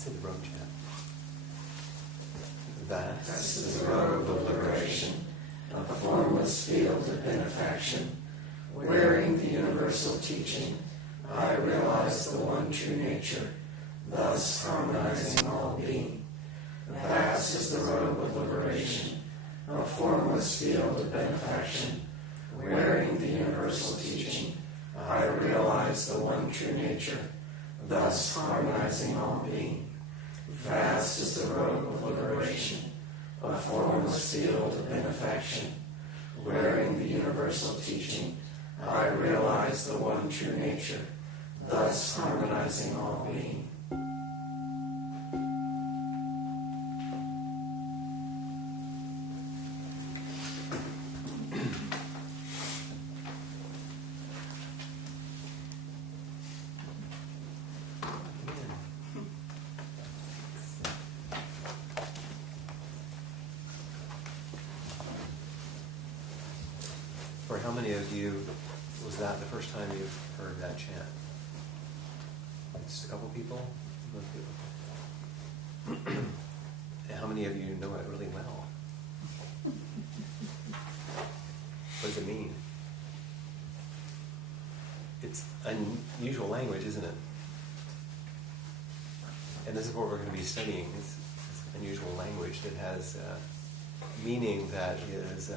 Say the robe chant. Vast is the robe of liberation, a formless field of benefaction. Wearing the universal teaching, I realize the one true nature, thus harmonizing all being. Vast is the robe of liberation, a formless field of benefaction. Wearing the universal teaching, I realize the one true nature, thus harmonizing all being. Vast is the robe of liberation, a formless field of benefaction. Wearing the universal teaching, I realize the one true nature, thus harmonizing all being. For how many of you was that the first time you heard that chant? Just a couple people? Most people. And how many of you know it really well? What does it mean? It's unusual language, isn't it? And this is what we're going to be studying, is unusual language that has meaning that is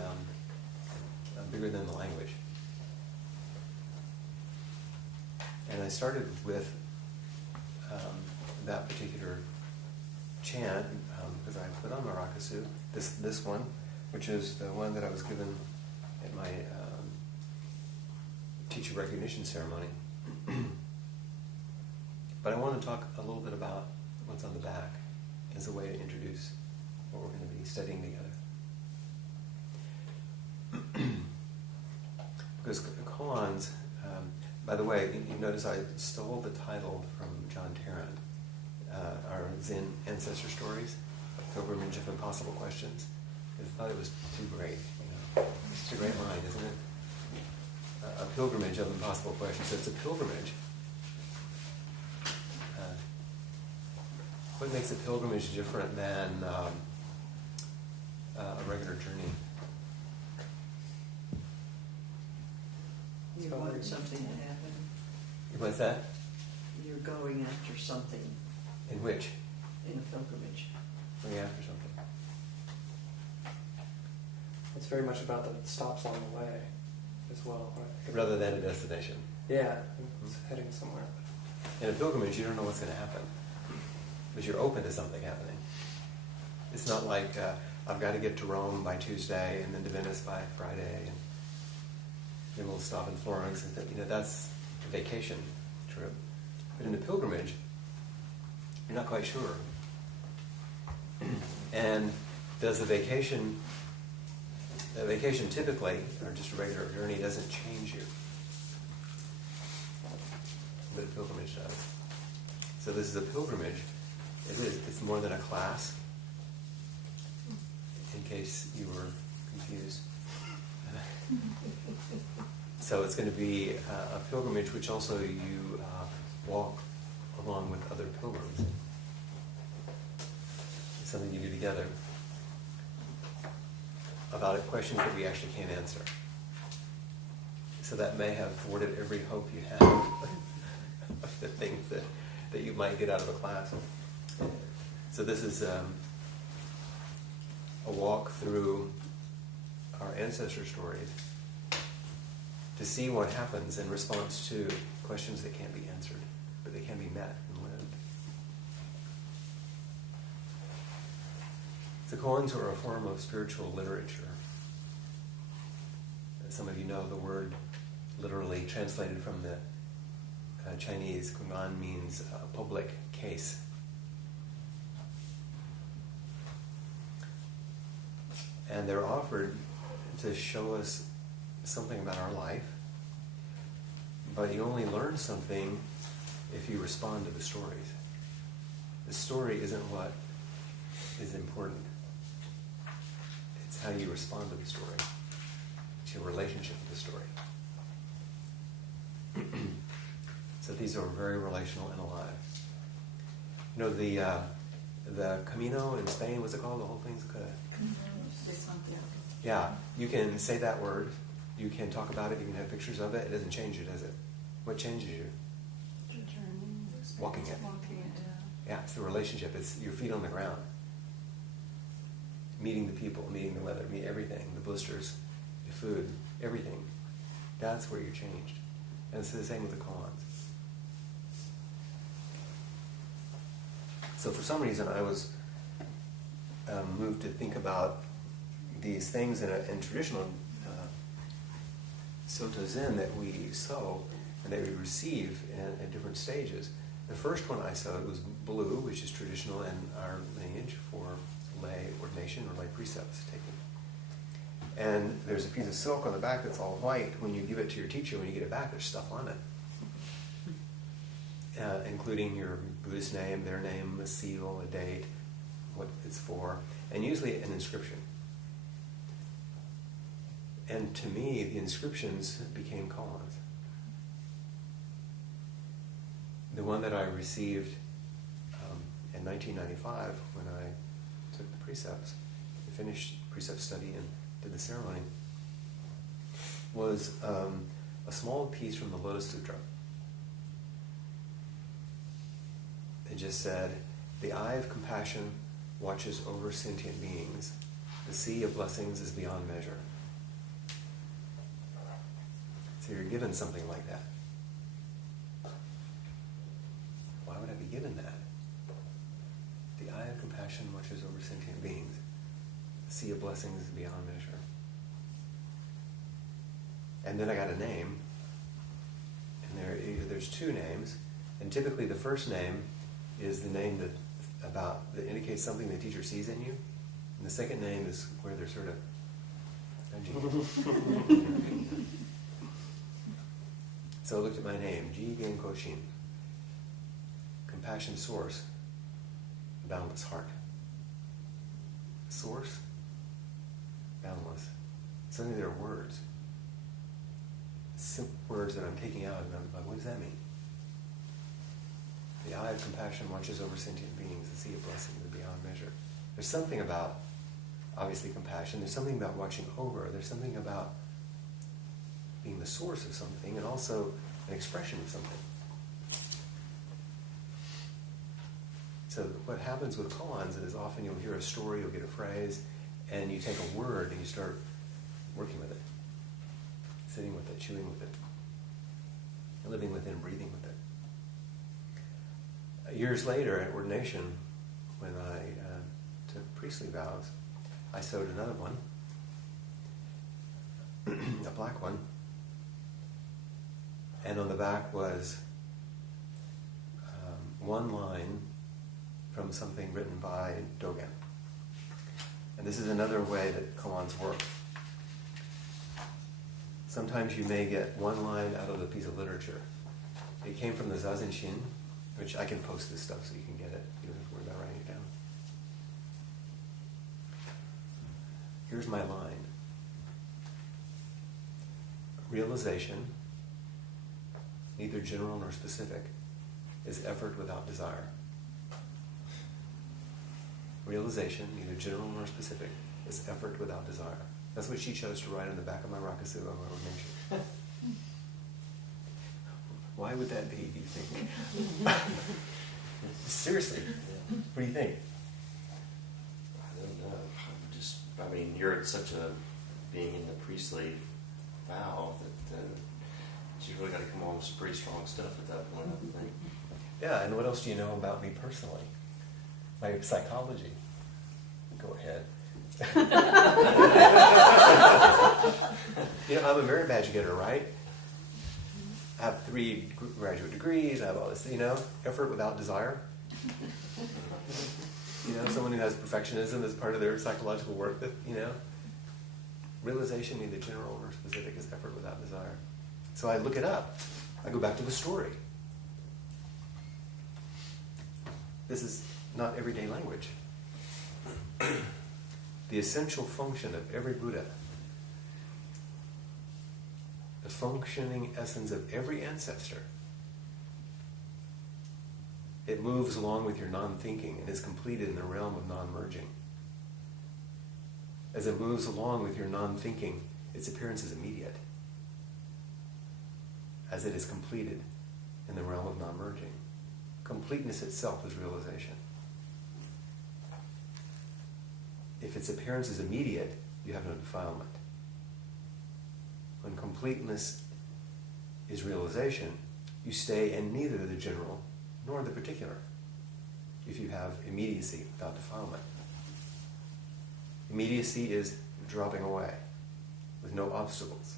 bigger than the language. And I started with that particular chant because I put on my rakasu, this one, which is the one that I was given at my teacher recognition ceremony. But I want to talk a little bit about what's on the back as a way to introduce what we're going to be studying together. Because koans, by the way, you notice I stole the title from John Tarrant, our Zen Ancestor Stories, A Pilgrimage of Impossible Questions. I thought it was too great. It's such a great line, isn't it? A pilgrimage of impossible questions. So it's a pilgrimage. What makes a pilgrimage different than a regular journey? You want something to happen. What's that? You're going after something. In which? In a pilgrimage. Going after something. It's very much about the stops along the way as well, right? Rather than a destination. Yeah, it's heading somewhere. In a pilgrimage, you don't know what's going to happen. But you're open to something happening. It's not like, I've got to get to Rome by Tuesday and then to Venice by Friday, and then we'll stop in Florence. And that's a vacation trip. But in a pilgrimage, you're not quite sure. And does the vacation typically, or just a regular journey, doesn't change you. But a pilgrimage does. So this is a pilgrimage. It's more than a class, in case you were confused. So it's going to be a pilgrimage which also you walk along with other pilgrims. It's something you do together about a question that we actually can't answer. So that may have thwarted every hope you had of the things that you might get out of a class. So this is a walk through our ancestor stories to see what happens in response to questions that can't be answered, but they can be met and lived. The koans are a form of spiritual literature. As some of you know, the word literally translated from the Chinese, koan means public case. And they're offered to show us something about our life, but you only learn something if you respond to the stories. The story isn't what is important. It's how you respond to the story. It's your relationship with the story. So these are very relational and alive. You know, the Camino in Spain, what's it called? The whole thing's good. Yeah, you can say that word, you can talk about it, you can have pictures of it. It doesn't change you, does it? What changes you? Walking it. Yeah, it's the relationship. It's your feet on the ground. Meeting the people, meeting the weather, meet everything, the blisters, the food, everything. That's where you're changed. And it's the same with the koans. So for some reason I was moved to think about these things in traditional Soto Zen that we sow and that we receive at different stages. The first one I sowed was blue, which is traditional in our lineage for lay ordination or lay precepts taking. And there's a piece of silk on the back that's all white. When you give it to your teacher, when you get it back, there's stuff on it, including your Buddhist name, their name, a seal, a date, what it's for, and usually an inscription. And to me, the inscriptions became koans. The one that I received in 1995 when I took the precepts, finished precept study and did the ceremony, was a small piece from the Lotus Sutra. It just said, "The eye of compassion watches over sentient beings. The sea of blessings is beyond measure." So you're given something like that. Why would I be given that? The eye of compassion watches over sentient beings. The sea of blessings is beyond measure. And then I got a name, and there's two names, and typically the first name is the name that indicates something the teacher sees in you, and the second name is where they're sort of nudging you. So I looked at my name, Jigen Koshin, compassion source, boundless heart. Source, boundless. Suddenly there are words. Simple words that I'm taking out, and I'm like, what does that mean? The eye of compassion watches over sentient beings. The sea of blessings is beyond measure. There's something about, obviously, compassion. There's something about watching over. There's something about being the source of something, and also an expression of something. So what happens with koans is often you'll hear a story, you'll get a phrase, and you take a word and you start working with it, sitting with it, chewing with it, living with it, and breathing with it. Years later, at ordination, when I took priestly vows, I sewed another one, a black one, and on the back was one line from something written by Dogen. And this is another way that koans work. Sometimes you may get one line out of a piece of literature. It came from the Zazen Shin, which I can post this stuff so you can get it. You don't have to worry about writing it down. Here's my line. Realization, neither general nor specific, is effort without desire. Realization, neither general nor specific, is effort without desire. That's what she chose to write on the back of my rakusu on my ordination. Why would that be, do you think? Seriously, what do you think? I don't know. I mean, you're at such a being in the priestly vow that you really got to come on with some pretty strong stuff at that point, I think. Yeah, and what else do you know about me personally? My psychology. Go ahead. You know, I'm a merit badge getter, right? I have 3 graduate degrees, I have all this, effort without desire. Someone who has perfectionism as part of their psychological work, that, realization, neither general nor specific, is effort without desire. So I look it up. I go back to the story. This is not everyday language. The essential function of every Buddha, the functioning essence of every ancestor, It moves along with your non-thinking and is completed in the realm of non-merging. As it moves along with your non-thinking, its appearance is immediate. As it is completed in the realm of non-merging. Completeness itself is realization. If its appearance is immediate, you have no defilement. When completeness is realization, you stay in neither the general nor the particular, if you have immediacy without defilement. Immediacy is dropping away with no obstacles.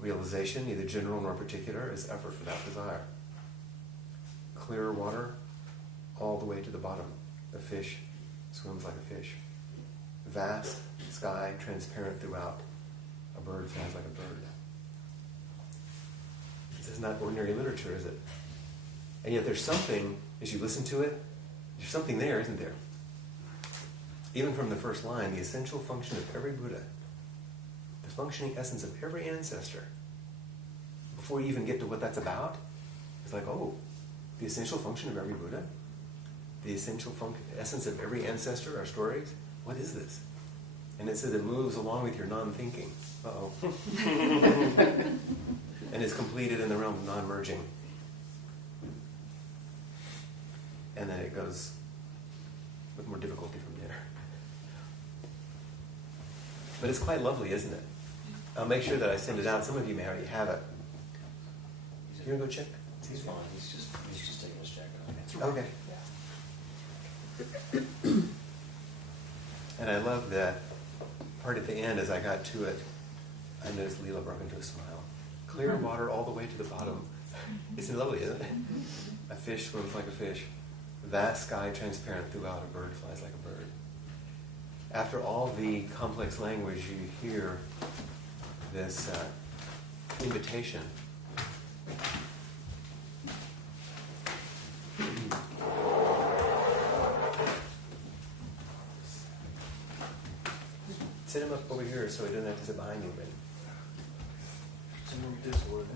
Realization, neither general nor particular, is effort without desire. Clear water all the way to the bottom. A fish swims like a fish. Vast sky, transparent throughout. A bird flies like a bird. This is not ordinary literature, is it? And yet there's something, as you listen to it, there's something there, isn't there? Even from the first line, the essential function of every Buddha, the functioning essence of every ancestor, before you even get to what that's about, it's like, oh, the essential function of every Buddha, the essential essence of every ancestor, our stories, what is this? And it says it moves along with your non-thinking. Uh-oh. And is completed in the realm of non-merging. And then it goes with more difficulty from there. But it's quite lovely, isn't it? I'll make sure that I send it out. Some of you may already have it. You want to go check? He's fine. He's just taking his jacket off. Okay. And I love that part at the end. As I got to it, I noticed Leela broke into a smile. Clear water all the way to the bottom. It's lovely, isn't it? A fish swims like a fish. Vast sky transparent throughout. A bird flies like a bird. After all the complex language, you hear this invitation. Sit him up over here so he doesn't have to sit behind you. But Move this word.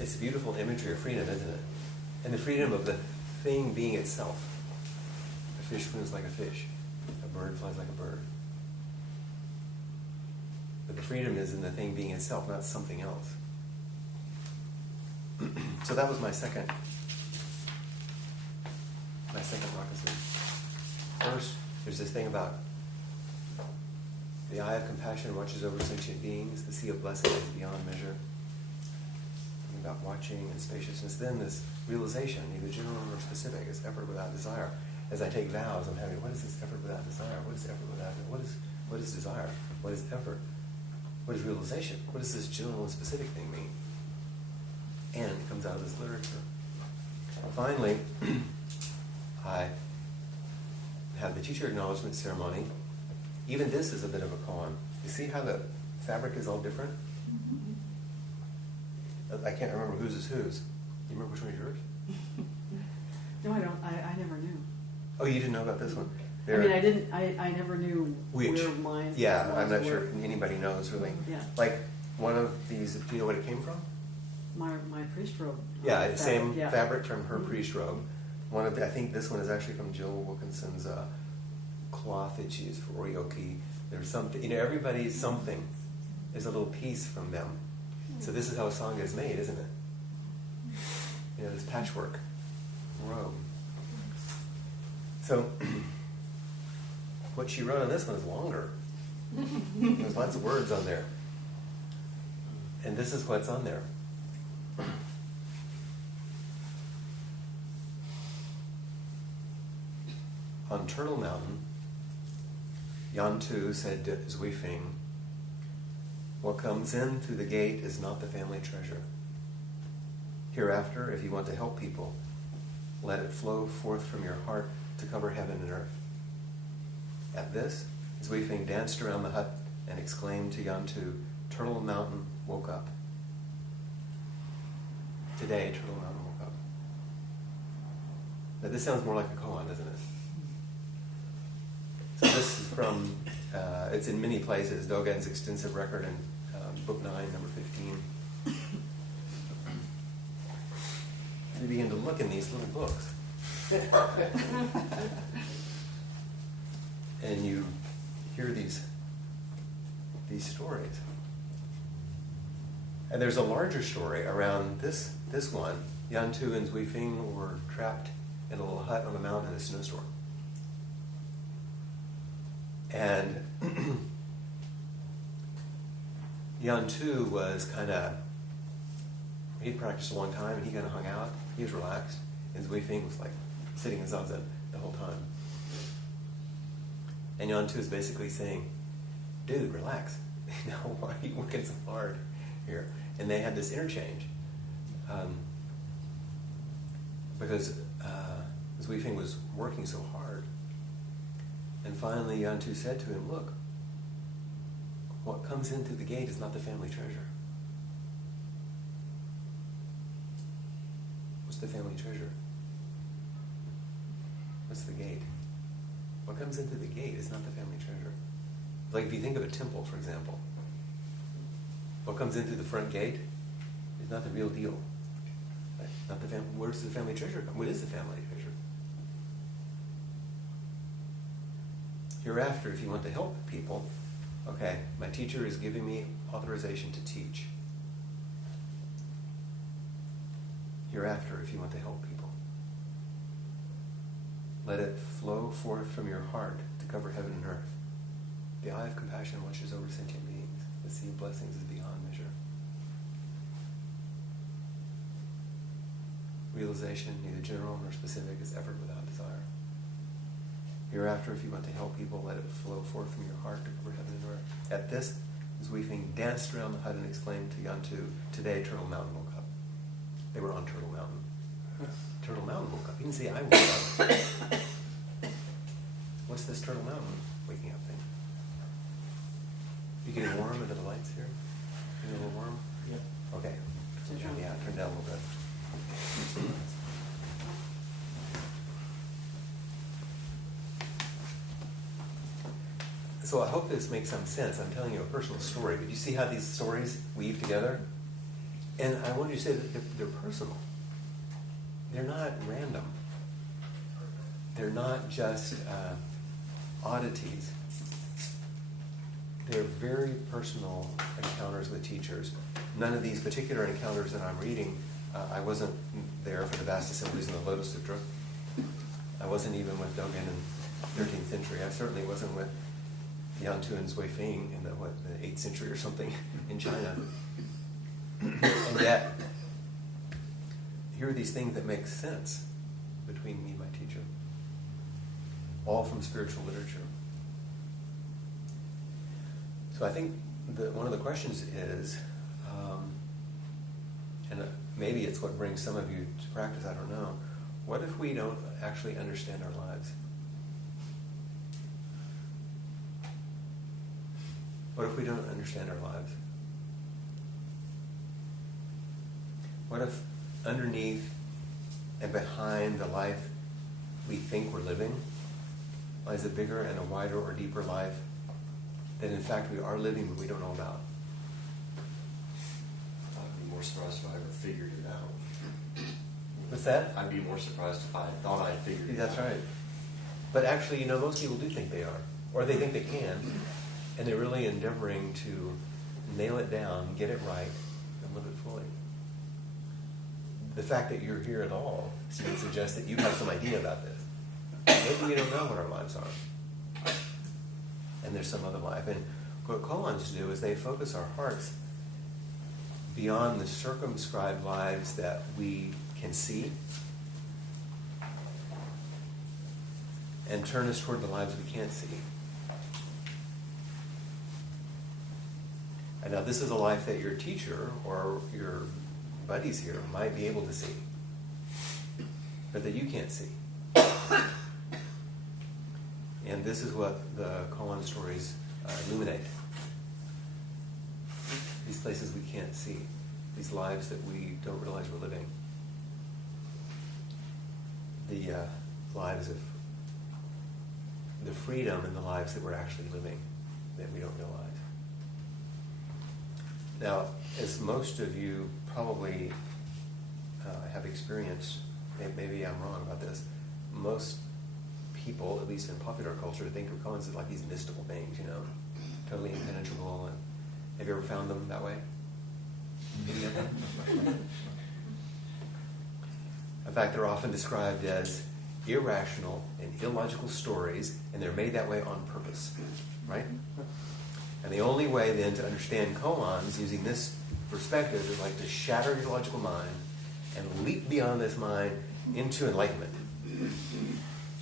it's a beautiful imagery of freedom, isn't it? And the freedom of the thing being itself. A fish swims like a fish. A bird flies like a bird. But the freedom is in the thing being itself, not something else. So that was my second moccasin. First, there's this thing about the eye of compassion watches over sentient beings. The sea of blessing is beyond measure. Something about watching and spaciousness. Then this realization, neither general nor specific, is effort without desire. As I take vows, I'm having, what is this effort without desire? What is effort without? What is desire? What is effort? What is realization? What does this general and specific thing mean? And it comes out of this literature. Finally, I have the teacher acknowledgement ceremony. Even this is a bit of a koan. You see how the fabric is all different? I can't remember whose is whose. You remember which one is yours? No, I don't. I never knew. Oh, you didn't know about this one? I mean, I didn't. I never knew Which? where mine. Yeah, I'm not was, sure where- if anybody knows really. Yeah. Like one of these, do you know what it came from? My priest robe. Yeah, fabric, same yeah. fabric from her priest robe. One of I think this one is actually from Jill Wilkinson's cloth that she used for oryoki. There's something, everybody's something. There's a little piece from them. So this is how a sangha is made, isn't it? This patchwork robe. So what she wrote on this one is longer. There's lots of words on there. And this is what's on there. On Turtle Mountain, Yantu said to Zuifeng, what comes in through the gate is not the family treasure. Hereafter, if you want to help people, let it flow forth from your heart to cover heaven and earth. At this, Zuifeng danced around the hut and exclaimed to Yantu, Turtle Mountain woke up. Today, Turtle Mountain woke up. Now this sounds more like a koan, doesn't it? So this is from, it's in many places, Dogen's extensive record in book 9, number 15. And you begin to look in these little books. And you hear these stories. And there's a larger story around this one. Yan Tu and Zui Fing were trapped in a little hut on a mountain in a snowstorm. And Yan Tu was kind of, he'd practiced a long time and he kind of hung out. He was relaxed. And Zui Fing was like sitting in zazen the whole time. And Yan Tu is basically saying, dude, relax. Why are you working so hard here? And they had this interchange. Because Zui Fing was working so hard. And finally Yan Tu said to him, look, what comes in through the gate is not the family treasure. What's the family treasure? What's the gate? What comes into the gate is not the family treasure. Like if you think of a temple, for example, what comes in through the front gate is not the real deal. Right? Not the where does the family treasure come? What is the family treasure? Hereafter, if you want to help people, okay, my teacher is giving me authorization to teach. Hereafter, if you want to help people, let it flow forth from your heart to cover heaven and earth. The eye of compassion watches over sentient beings. The sea of blessings is beyond measure. Realization, neither general nor specific, is ever without desire. Hereafter, if you want to help people, let it flow forth from your heart to cover heaven and earth. At this, Zui Fing danced around the hut and exclaimed to Yan Tu, today Turtle Mountain woke up. They were on Turtle Mountain. Turtle Mountain woke up. He didn't say I woke up. What's this Turtle Mountain waking up thing? You getting warm under the lights here? You a little warm? Yep. Okay. Yeah, turn down a little bit. So I hope this makes some sense. I'm telling you a personal story, but you see how these stories weave together? And I want you to say that they're personal. They're not random. They're not just oddities. They're very personal encounters with teachers. None of these particular encounters that I'm reading, I wasn't there for the vast assemblies in the Lotus Sutra. I wasn't even with Dogen in the 13th century. I certainly wasn't with Yan Tu and Zui Fing in the 8th century or something in China. And yet, here are these things that make sense between me and my teacher. All from spiritual literature. So I think one of the questions is, and maybe it's what brings some of you to practice, I don't know, what if we don't actually understand our lives? What if we don't understand our lives? What if underneath and behind the life we think we're living lies a bigger and a wider or deeper life that in fact we are living but we don't know about? I'd be more surprised if I ever figured it out. What's that? I'd be more surprised if I thought I figured it out. That's right. But actually, most people do think they are. Or they think they can. And they're really endeavoring to nail it down, get it right, and live it fully. The fact that you're here at all suggests that you have some idea about this. Maybe we don't know what our lives are. And there's some other life. And what koans do is they focus our hearts beyond the circumscribed lives that we can see and turn us toward the lives we can't see. And now this is a life that your teacher or your buddies here might be able to see, but that you can't see. And this is what the koan stories illuminate. These places we can't see, these lives that we don't realize we're living. the lives of the freedom in the lives that we're actually living that we don't realize. Now, as most of you probably have experienced, maybe I'm wrong about this, most people, at least in popular culture, think of koans as like these mystical things, totally impenetrable. And have you ever found them that way? Any of them? In fact, they're often described as irrational and illogical stories, and they're made that way on purpose, right? And the only way then to understand koans using this perspective is like to shatter your logical mind and leap beyond this mind into enlightenment.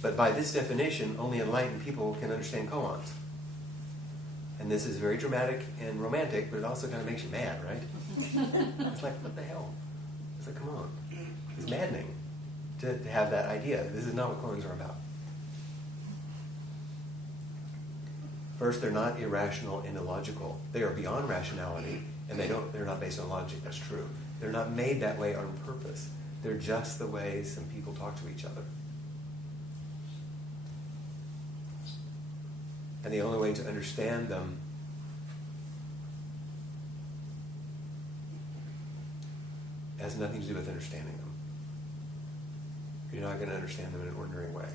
But by this definition, only enlightened people can understand koans. And this is very dramatic and romantic, but it also kind of makes you mad, right? It's like, what the hell? It's like, come on. It's maddening to have that idea. This is not what koans are about. First, they're not irrational and illogical. They are beyond rationality, and they're not based on logic. That's true. They're not made that way on purpose. They're just the way some people talk to each other. And the only way to understand them has nothing to do with understanding them. You're not going to understand them in an ordinary way.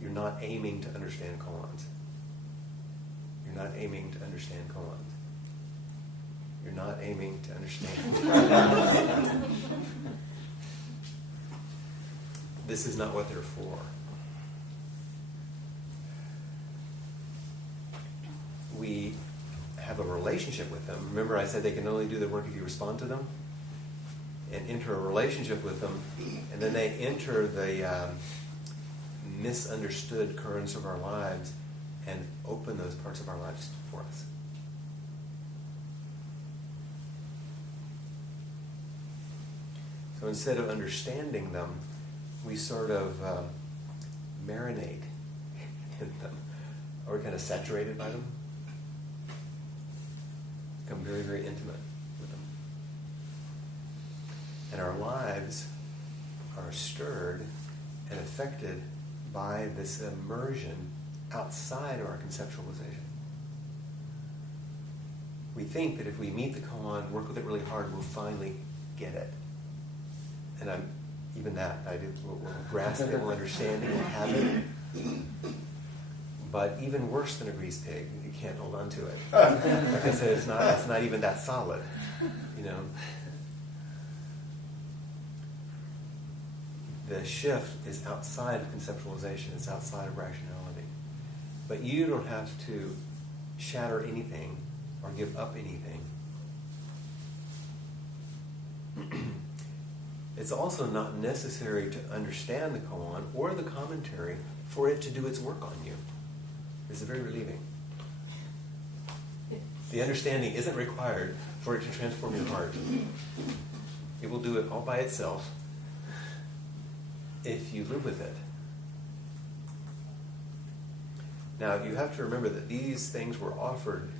You're not aiming to understand koans. You're not aiming to understand koans. You're not aiming to understand. This is not what they're for. We have a relationship with them. Remember I said they can only do the work if you respond to them? And enter a relationship with them, and then they enter the misunderstood currents of our lives and open those parts of our lives for us. So instead of understanding them, we sort of marinate in them. Or we're kind of saturated by them. Become very, very intimate with them. And our lives are stirred and affected by this immersion outside of our conceptualization. We think that if we meet the koan, work with it really hard, we'll finally get it. And we'll grasp it, we'll understand it, we'll have it. But even worse than a greased pig, you can't hold on to it. Because it's not even that solid, The shift is outside of conceptualization, it's outside of rationality. But you don't have to shatter anything or give up anything. It's also not necessary to understand the koan or the commentary for it to do its work on you. This is very relieving. The understanding isn't required for it to transform your heart. It will do it all by itself if you live with it. Now, you have to remember that these things were offered,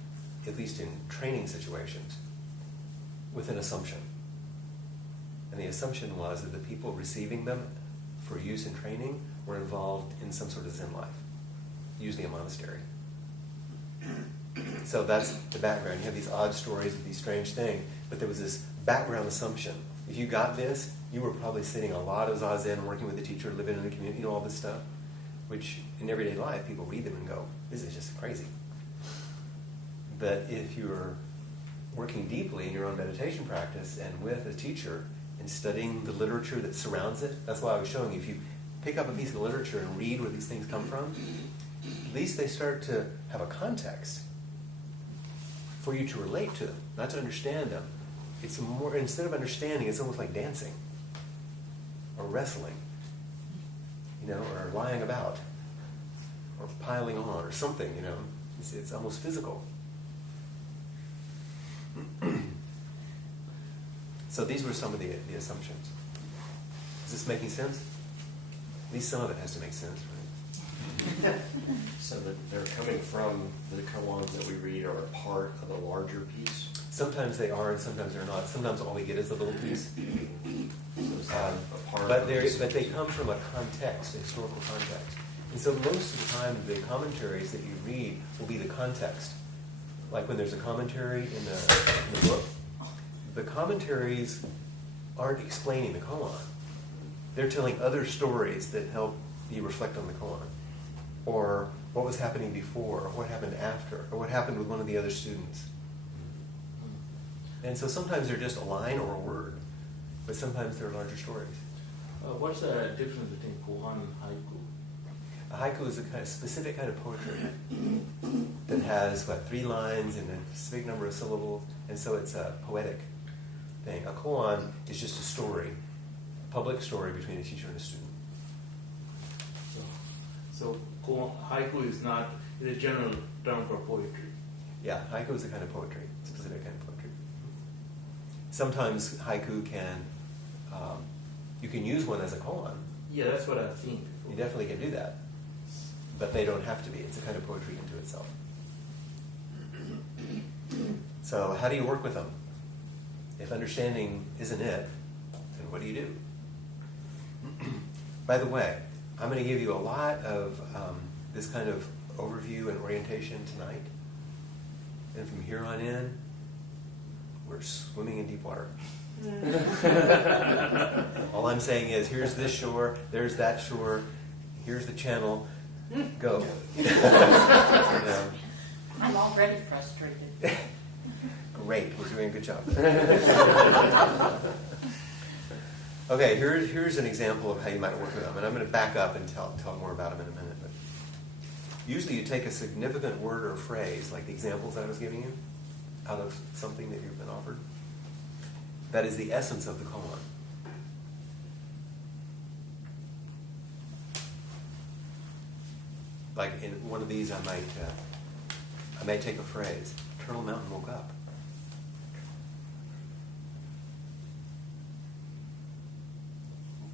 at least in training situations, with an assumption. And the assumption was that the people receiving them for use in training were involved in some sort of Zen life, usually a monastery. So that's the background. You have these odd stories of these strange things, but there was this background assumption. If you got this, you were probably sitting a lot of zazen, working with a teacher, living in the community, all this stuff, which in everyday life, people read them and go, this is just crazy. But if you're working deeply in your own meditation practice and with a teacher and studying the literature that surrounds it, that's why I was showing you, if you pick up a piece of literature and read where these things come from, at least they start to have a context for you to relate to them, not to understand them. It's more, instead of understanding, it's almost like dancing or wrestling, or lying about or piling on or something, It's almost physical. So these were some of the assumptions. Is this making sense? At least some of it has to make sense, right? So that they're coming from the koans that we read are a part of a larger piece? Sometimes they are, and sometimes they're not. Sometimes all we get is a little piece. So it's like a part But of they come from a context, a historical context. And so most of the time, the commentaries that you read will be the context. Like when there's a commentary in the book, the commentaries aren't explaining the koan. They're telling other stories that help you reflect on the koan, or what was happening before, or what happened after, or what happened with one of the other students. And so sometimes they're just a line or a word, but sometimes they're larger stories. What's the difference between koan and haiku? A haiku is a kind of specific kind of poetry that has, 3 lines and a specific number of syllables, and so it's a poetic thing. A koan is just a story, a public story between a teacher and a student. So haiku is not a general term for poetry. Yeah, haiku is a kind of poetry, specific kind of poetry. Sometimes haiku can, you can use one as a koan. Yeah, that's what I've seen before. You definitely can do that, but they don't have to be. It's a kind of poetry into itself. So how do you work with them? If understanding isn't it, then what do you do? By the way, I'm going to give you a lot of this kind of overview and orientation tonight. And from here on in, we're swimming in deep water. All I'm saying is, here's this shore, there's that shore, here's the channel, go. You know. I'm already frustrated. Great, we're doing a good job. Okay, here's an example of how you might work with them, and I'm going to back up and tell more about them in a minute. But usually you take a significant word or phrase, like the examples that I was giving you, out of something that you've been offered. That is the essence of the koan. Like in one of these, I might take a phrase. Turtle Mountain woke up.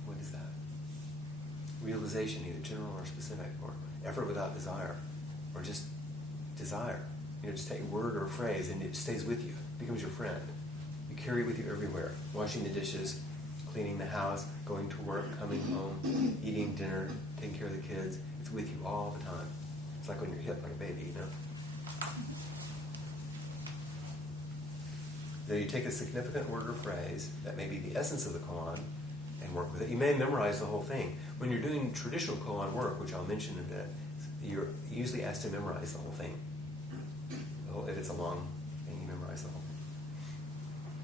What is that? Realization, either general or specific, or effort without desire, or just desire. Just take a word or a phrase, and it stays with you. It becomes your friend. You carry it with you everywhere. Washing the dishes, cleaning the house, going to work, coming home, eating dinner, taking care of the kids. It's with you all the time. It's like when you're hip, like a baby, Then you take a significant word or phrase that may be the essence of the koan and work with it. You may memorize the whole thing. When you're doing traditional koan work, which I'll mention in a bit, you're usually asked to memorize the whole thing. If it's a long thing, you memorize the whole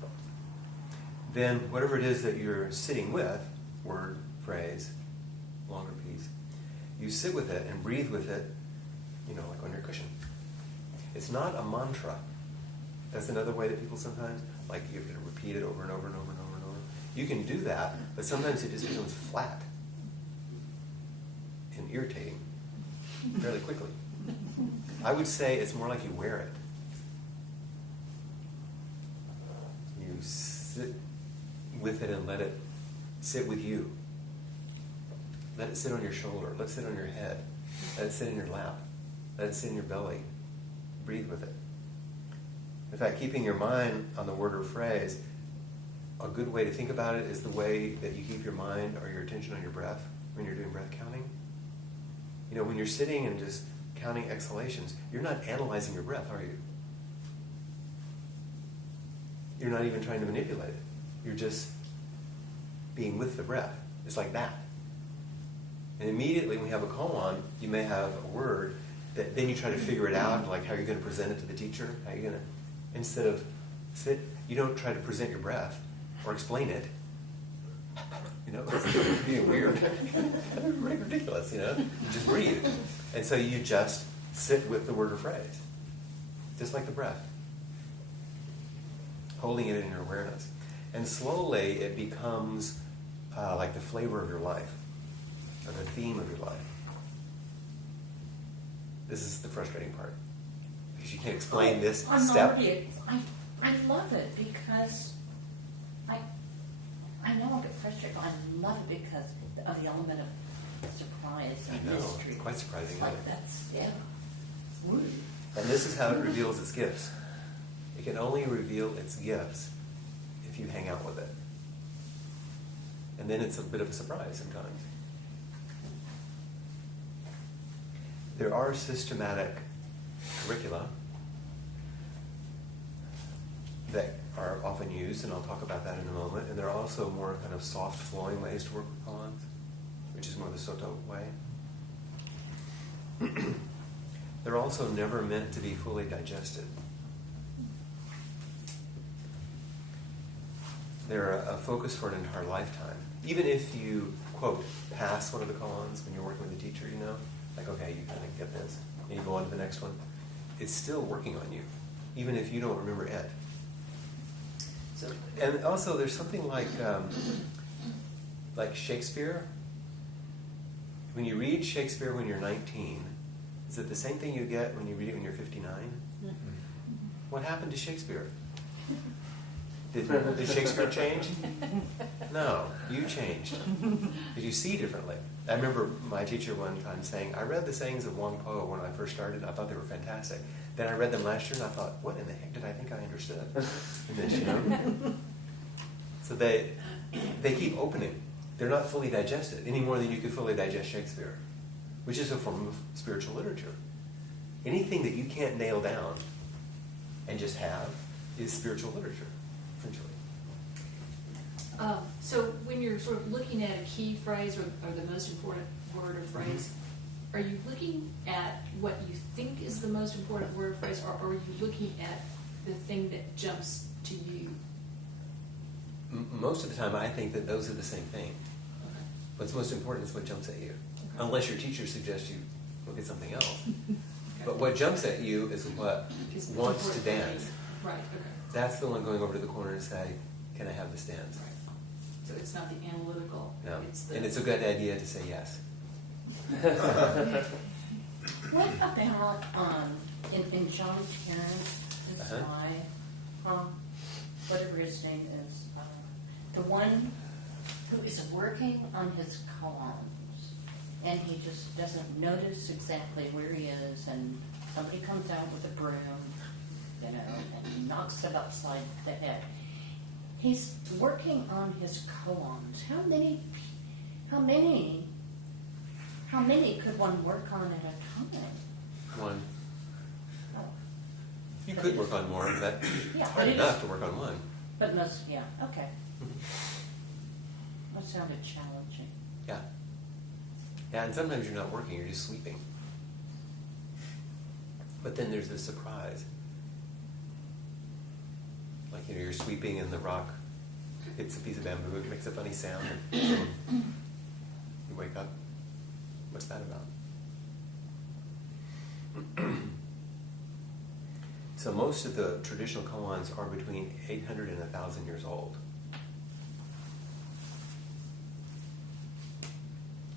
thing. Then whatever it is that you're sitting with, word, phrase, longer piece, you sit with it and breathe with it, like on your cushion. It's not a mantra. That's another way that people sometimes, like you have to repeat it over and over and over and over and over. You can do that, but sometimes it just becomes flat and irritating fairly quickly. I would say it's more like you wear it. You sit with it and let it sit with you. Let it sit on your shoulder. Let it sit on your head. Let it sit in your lap. Let it sit in your belly. Breathe with it. In fact, keeping your mind on the word or phrase, a good way to think about it is the way that you keep your mind or your attention on your breath when you're doing breath counting. When you're sitting and just counting exhalations, you're not analyzing your breath, are you? You're not even trying to manipulate it. You're just being with the breath. It's like that. And immediately when you have a koan, you may have a word that then you try to figure it out, like how you're going to present it to the teacher, how you're going to, instead of sit, you don't try to present your breath or explain it. It's being weird. It's ridiculous, You just breathe. And so you just sit with the word or phrase. Just like the breath. Holding it in your awareness. And slowly it becomes like the flavor of your life, or the theme of your life. This is the frustrating part. Because you can't explain this step. I love it because I know I'll get frustrated, but I love it because of the element of surprise and mystery. It's quite surprising. It's like that's, yeah. Woo. And this is how it reveals its gifts. It can only reveal its gifts if you hang out with it. And then it's a bit of a surprise sometimes. There are systematic curricula that are often used, and I'll talk about that in a moment. And there are also more kind of soft flowing ways to work with koans, which is more the Soto way. They're also never meant to be fully digested. They're a focus for an entire lifetime. Even if you, quote, pass one of the koans when you're working with a teacher, you know, like, okay, you kind of get this, and you go on to the next one, it's still working on you, even if you don't remember it. So, And also, there's something like Shakespeare. When you read Shakespeare when you're 19, is it the same thing you get when you read it when you're 59? What happened to Shakespeare? Did Shakespeare change? No, you changed. Because you see differently. I remember my teacher one time saying, I read the sayings of Wang Po when I first started. I thought they were fantastic. Then I read them last year and I thought, what in the heck did I think I understood? And then, you know. So they keep opening. They're not fully digested any more than you could fully digest Shakespeare, which is a form of spiritual literature. Anything that you can't nail down and just have is spiritual literature, essentially. So when you're sort of looking at a key phrase or the most important word or phrase, are you looking at what you think is the most important word or phrase, or are you looking at the thing that jumps to you? Most of the time, I think that those are the same thing. Okay. What's most important is what jumps at you. Okay. Unless your teacher suggests you look at something else. Okay. But what jumps at you is what Is wants to important for dance. me. Right, okay. That's the one going over to the corner and say, can I have this dance? Right. So it's not the analytical. No. It's the, And it's a good idea to say yes. What about in John Tarrant's guy, whatever his name is, the one who is working on his koans, and he just doesn't notice exactly where he is, and somebody comes out with a broom, you know, and knocks it upside the head. He's working on his koans. How many could one work on at a time? One. Oh. You could work on more, but Yeah, it's hard but it enough is- to work on one. But most, yeah, okay. That sounded challenging. Yeah. Yeah, and sometimes you're not working, you're just sleeping. But then there's this surprise. Like, you know, you're sweeping and the rock hits a piece of bamboo, it makes a funny sound, and you wake up. What's that about? So most of the traditional koans are between 800 and 1,000 years old.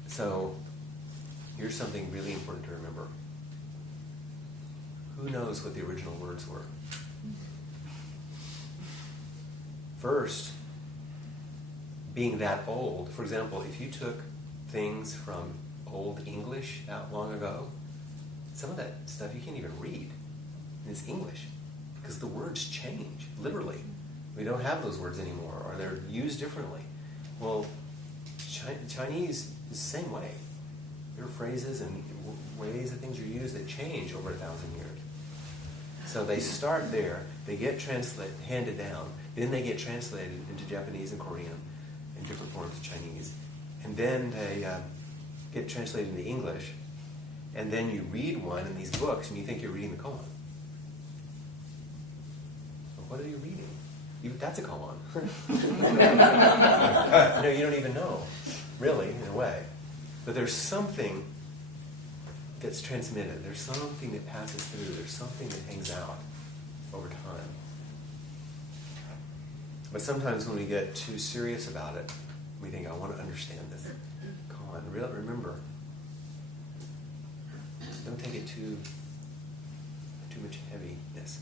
So here's something really important to remember. Who knows what the original words were? First, being that old, for example, if you took things from Old English out long ago, some of that stuff you can't even read. And it's English, because the words change, literally. We don't have those words anymore, or they're used differently. Well, Chinese is the same way. There are phrases and ways that things are used that change over 1,000 years. So they start there, they get handed down, then they get translated into Japanese and Korean and different forms of Chinese. And then they get translated into English, and then you read one in these books and you think you're reading the koan. Well, what are you reading? That's a koan. No, you don't even know, really, in a way. But there's something that's transmitted. There's something that passes through. There's something that hangs out over time. But sometimes when we get too serious about it, we think, I want to understand this koan. Remember, don't take it too much heaviness.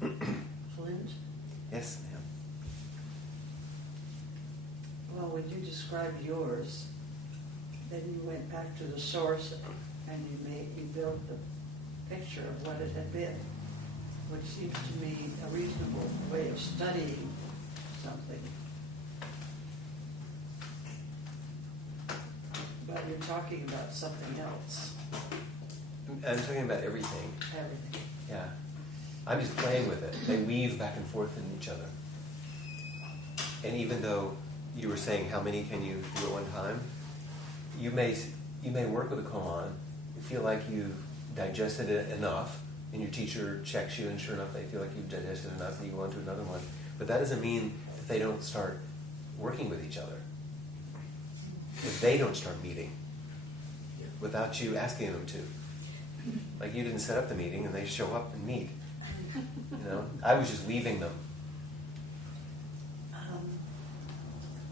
Flint, Yes, ma'am. well, when you described yours, then you went back to the source and you built the picture of what it had been. which seems to me a reasonable way of studying something. But you're talking about something else, I'm talking about everything. everything. Yeah. I'm just playing with it. They weave back and forth in each other. And even though you were saying how many can you do at one time, you may work with a koan, you feel like you've digested it enough, and your teacher checks you, and sure enough, they feel like you've digested enough, and you go on to another one. But that doesn't mean that they don't start working with each other. If they don't start meeting without you asking them to. Like you didn't set up the meeting, and they show up and meet. You know, I was just weaving them.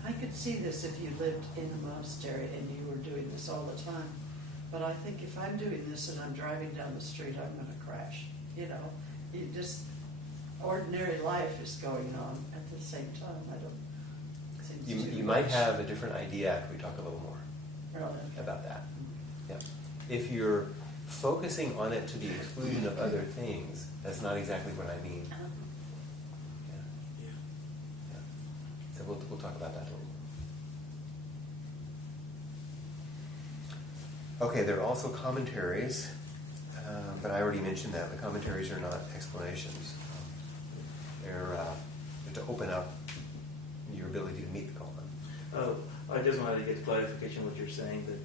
I could see this if you lived in a monastery and you were doing this all the time. But I think if I'm doing this and I'm driving down the street, I'm going to crash. You know, you just, ordinary life is going on at the same time. I don't think You might have a different idea after we talk a little more really about that. Yeah. If you're focusing on it to the exclusion of other things, that's not exactly what I mean. Yeah. So we'll talk about that a little. Okay, there are also commentaries, but I already mentioned that. The commentaries are not explanations. They're to open up your ability to meet the koan. I just wanted to get clarification what you're saying, that,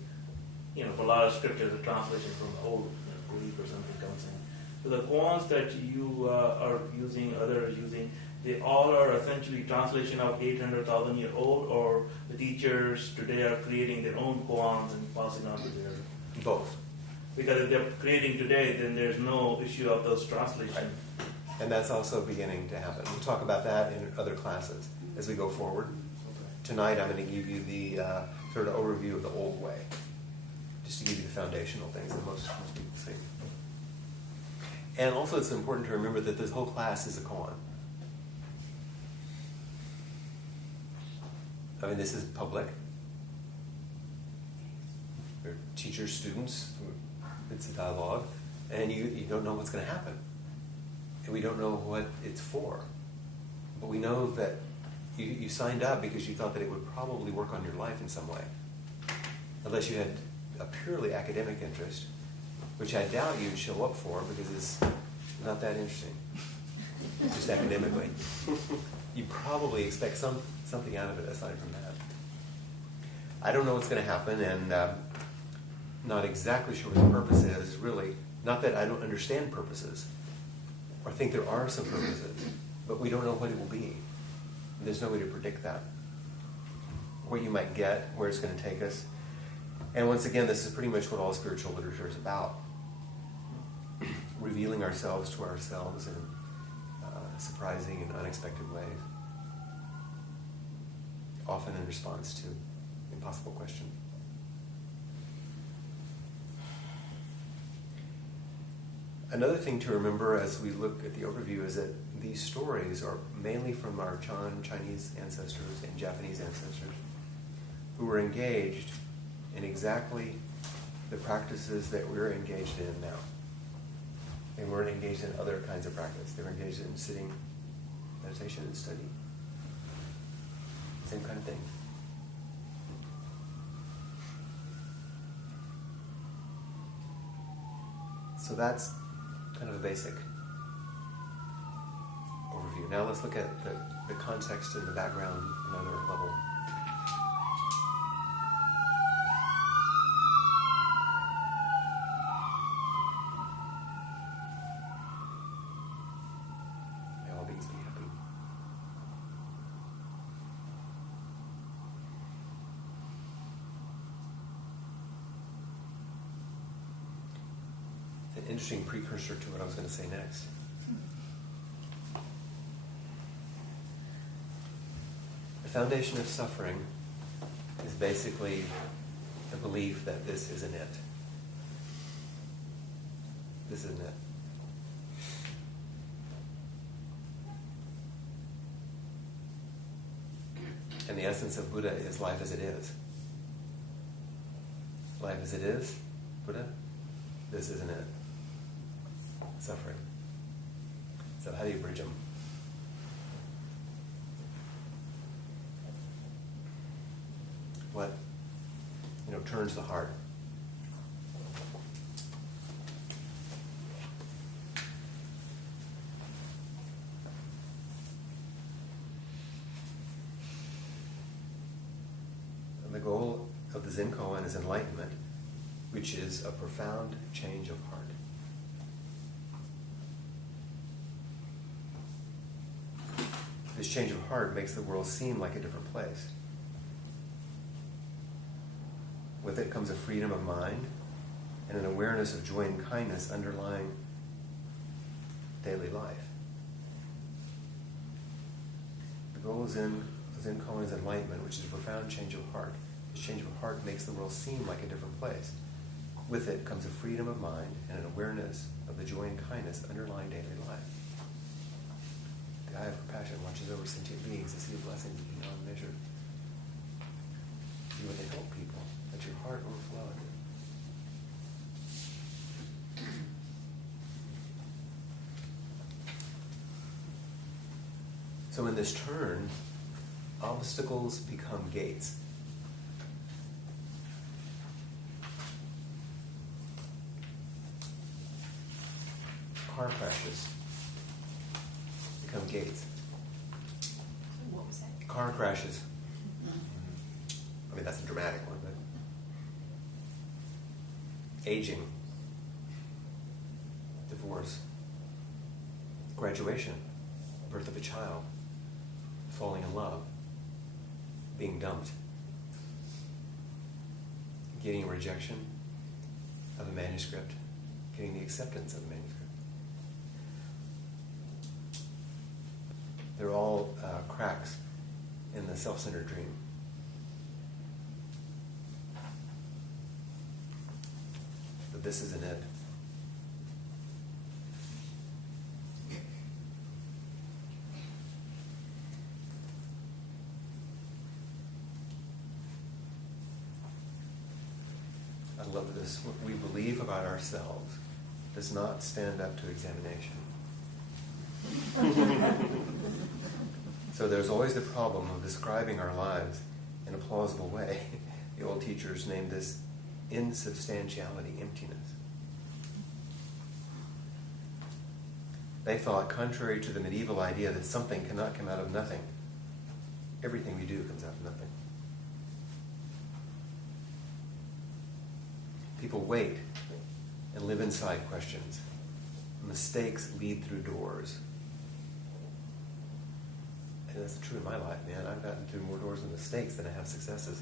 you know, for a lot of scriptures, a translation from the old Greek or something comes in. So the koans that you are using, others are using, they all are essentially translation of 800,000 year old, or the teachers today are creating their own koans and passing on to their... Both. Because if they're creating today, then there's no issue of those translations. Right. And that's also beginning to happen. We'll talk about that in other classes as we go forward. Tonight I'm going to give you the sort of overview of the old way, just to give you the foundational things that most people see. And also it's important to remember that this whole class is a koan. I mean, this is public. There are teachers, students, it's a dialogue, and you don't know what's going to happen. And we don't know what it's for. But we know that you signed up because you thought that it would probably work on your life in some way. Unless you had a purely academic interest, which I doubt you'd show up for because it's not that interesting, just academically. You probably expect something out of it aside from that. I don't know what's going to happen, and not exactly sure what the purpose is, really. Not that I don't understand purposes, or think there are some purposes, but we don't know what it will be. There's no way to predict that. What you might get, where it's going to take us. And once again, this is pretty much what all spiritual literature is about. Revealing ourselves to ourselves in surprising and unexpected ways. Often in response to impossible questions. Another thing to remember as we look at the overview is that these stories are mainly from our Chinese ancestors and Japanese ancestors who were engaged in exactly the practices that we're engaged in now. They weren't engaged in other kinds of practice. They were engaged in sitting, meditation, and study. Same kind of thing. So that's kind of a basic overview. Now let's look at the context and the background on another level. May all beings be happy. It's an interesting precursor to what I was going to say next. The foundation of suffering is basically the belief that this isn't it. This isn't it. And the essence of Buddha is life as it is. Life as it is, Buddha, this isn't it. Suffering. So how do you bridge them? What, turns the heart? And the goal of the Zen koan is enlightenment, which is a profound change of heart. This change of heart makes the world seem like a different place. With it comes a freedom of mind and an awareness of joy and kindness underlying daily life. The goal is in Zen koan's enlightenment, which is a profound change of heart. This change of heart makes the world seem like a different place. With it comes a freedom of mind and an awareness of the joy and kindness underlying daily life. The eye of compassion watches over sentient beings to see the blessings beyond measure. See what they help people. Let your heart overflow. So in this turn, obstacles become gates. Car crashes become gates. What was that? Car crashes. I mean, that's a dramatic one, but aging, divorce, graduation, birth of a child, falling in love, being dumped, getting a rejection of a manuscript, getting the acceptance of the manuscript. They're all cracks in the self-centered dream. But this isn't it. I love this. What we believe about ourselves does not stand up to examination. So there's always the problem of describing our lives in a plausible way. The old teachers named this insubstantiality, emptiness. They thought, contrary to the medieval idea that something cannot come out of nothing, everything we do comes out of nothing. People wait and live inside questions. Mistakes lead through doors. And that's true in my life, man. I've gotten through more doors with mistakes than I have successes.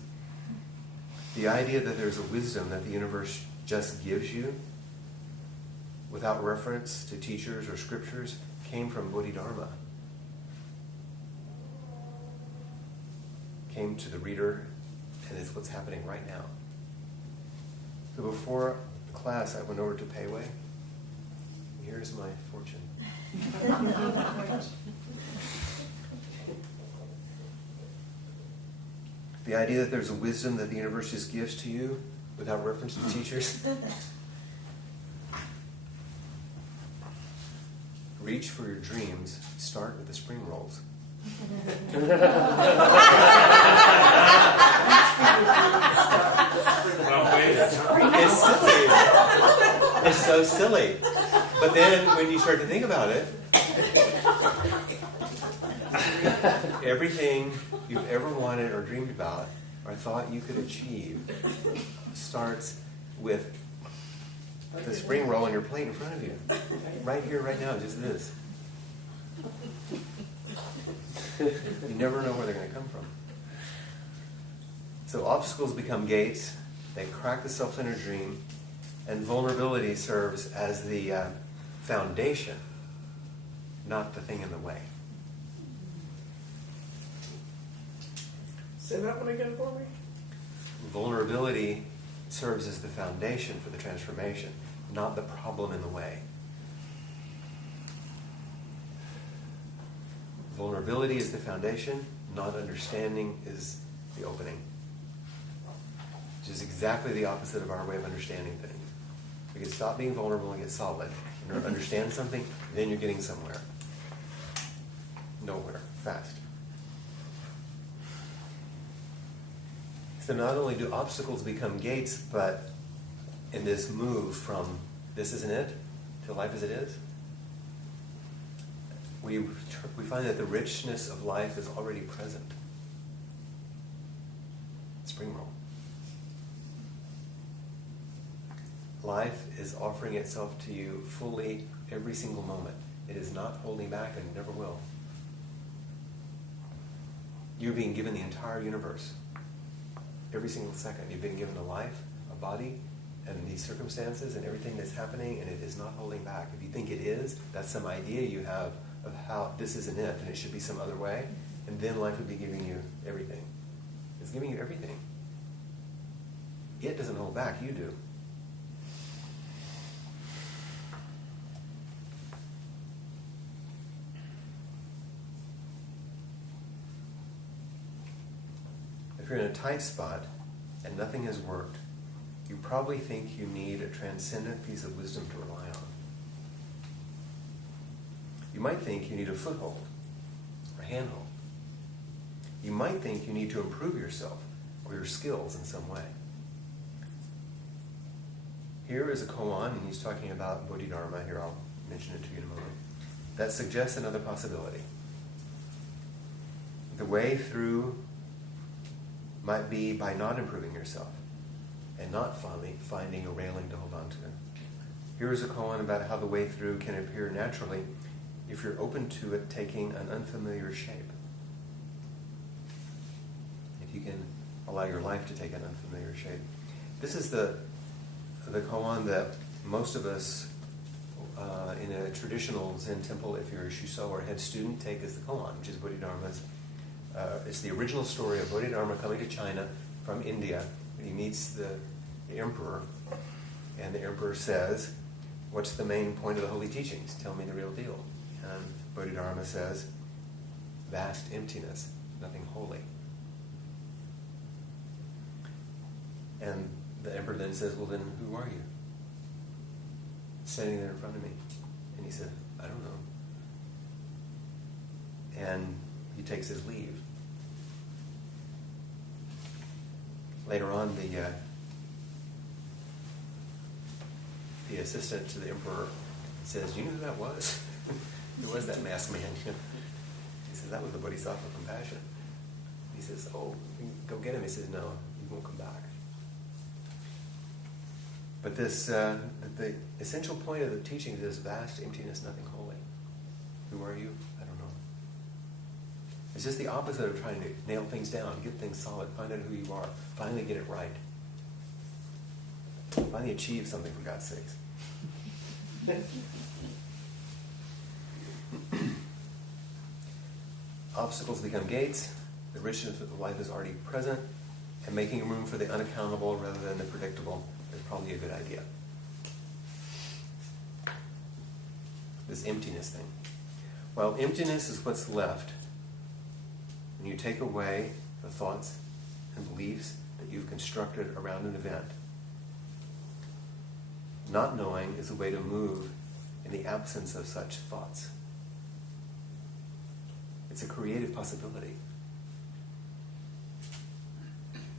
The idea that there's a wisdom that the universe just gives you without reference to teachers or scriptures came from Bodhidharma. Came to the reader, and it's what's happening right now. So before the class, I went over to Payway. Here's my fortune. The idea that there's a wisdom that the universe just gives to you without reference to teachers. Reach for your dreams. Start with the spring rolls. It's silly. It's so silly. But then when you start to think about it, everything you've ever wanted or dreamed about or thought you could achieve starts with the spring roll on your plate in front of you. Right here, right now, just this. You never know where they're going to come from. So obstacles become gates. They crack the self-centered dream. And vulnerability serves as the foundation, not the thing in the way. Say that one again for me. Vulnerability serves as the foundation for the transformation, not the problem in the way. Vulnerability is the foundation, not understanding is the opening. Which is exactly the opposite of our way of understanding things. We can stop being vulnerable and get solid. And understand something, then you're getting somewhere. nowhere, fast. So not only do obstacles become gates, but in this move from this isn't it to life as it is, we find that the richness of life is already present. Spring roll. Life is offering itself to you fully every single moment. It is not holding back and never will. You're being given the entire universe. Every single second. You've been given a life, a body, and these circumstances and everything that's happening, and it is not holding back. If you think it is, that's some idea you have of how this isn't it, and it should be some other way, and then life would be giving you everything. It's giving you everything. It doesn't hold back, you do. If you're in a tight spot and nothing has worked, you probably think you need a transcendent piece of wisdom to rely on. You might think you need a foothold or a handhold. You might think you need to improve yourself or your skills in some way. Here is a koan, and he's talking about Bodhidharma. Here, I'll mention it to you in a moment. That suggests another possibility. The way through might be by not improving yourself and not finding a railing to hold on to. Here is a koan about how the way through can appear naturally if you're open to it taking an unfamiliar shape. If you can allow your life to take an unfamiliar shape. This is the koan that most of us in a traditional Zen temple, if you're a Shuso or head student, take as the koan, which is Bodhidharma's. It's the original story of Bodhidharma coming to China from India, and he meets the emperor, and the emperor says, "What's the main point of the holy teachings? Tell me the real deal." And Bodhidharma says, "Vast emptiness, nothing holy." And the emperor then says, "Well, then who are you?" Standing there in front of me. And he said, "I don't know." And he takes his leave. Later on, the assistant to the emperor says, "Do you know who that was? Who was that masked man?" He says, "That was the Bodhisattva of compassion." He says, "Oh, go get him." He says, "No, he won't come back." But this, the essential point of the teachings is vast emptiness, nothing holy. Who are you? I don't know. It's just the opposite of trying to nail things down, get things solid, find out who you are, finally get it right. Finally achieve something, for God's sakes. Obstacles become gates. The richness of life is already present, and making room for the unaccountable rather than the predictable is probably a good idea. This emptiness thing. Well, emptiness is what's left when you take away the thoughts and beliefs that you've constructed around an event. Not knowing is a way to move in the absence of such thoughts. It's a creative possibility.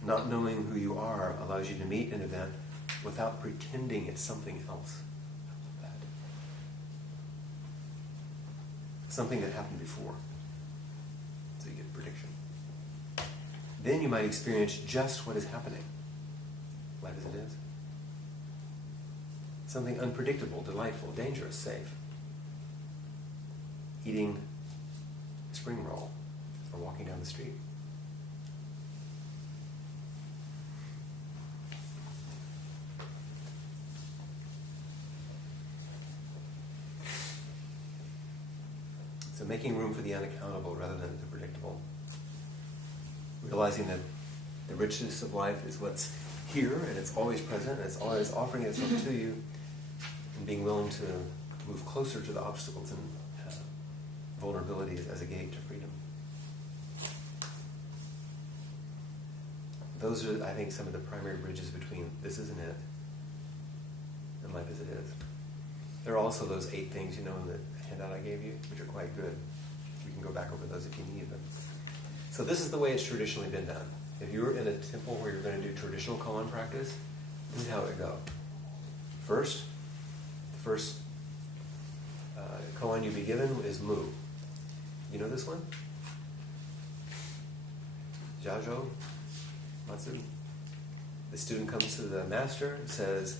Not knowing who you are allows you to meet an event without pretending it's something else. Something that happened before. So you get prediction. Then you might experience just what is happening. Life as it is. Something unpredictable, delightful, dangerous, safe. Eating a spring roll or walking down the street. So making room for the unaccountable rather than the predictable. Realizing that the richness of life is what's here and it's always present and it's always offering itself to you, and being willing to move closer to the obstacles and vulnerabilities as a gate to freedom. Those are, I think, some of the primary bridges between this isn't it and life as it is. There are also those 8 things, in the handout I gave you, which are quite good. We can go back over those if you need them. So this is the way it's traditionally been done. If you were in a temple where you're going to do traditional koan practice, this is how it would go. First, the first koan you'll be given is mu. You know this one? Jajo, Matsu. The student comes to the master and says,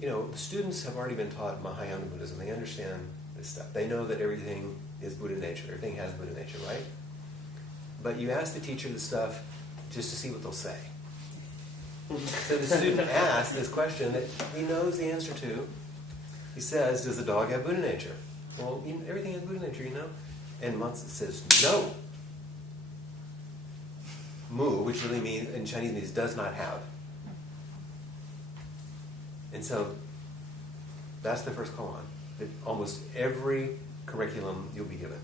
the students have already been taught Mahayana Buddhism. They understand this stuff. They know that everything is Buddha nature. Everything has Buddha nature, right? But you ask the teacher this stuff just to see what they'll say. So the student asks this question that he knows the answer to. He says, does a dog have Buddha nature? Well, everything has Buddha nature, And Matsu says, no. Mu, which really means, in Chinese means does not have. And so, that's the first koan. That almost every curriculum you'll be given.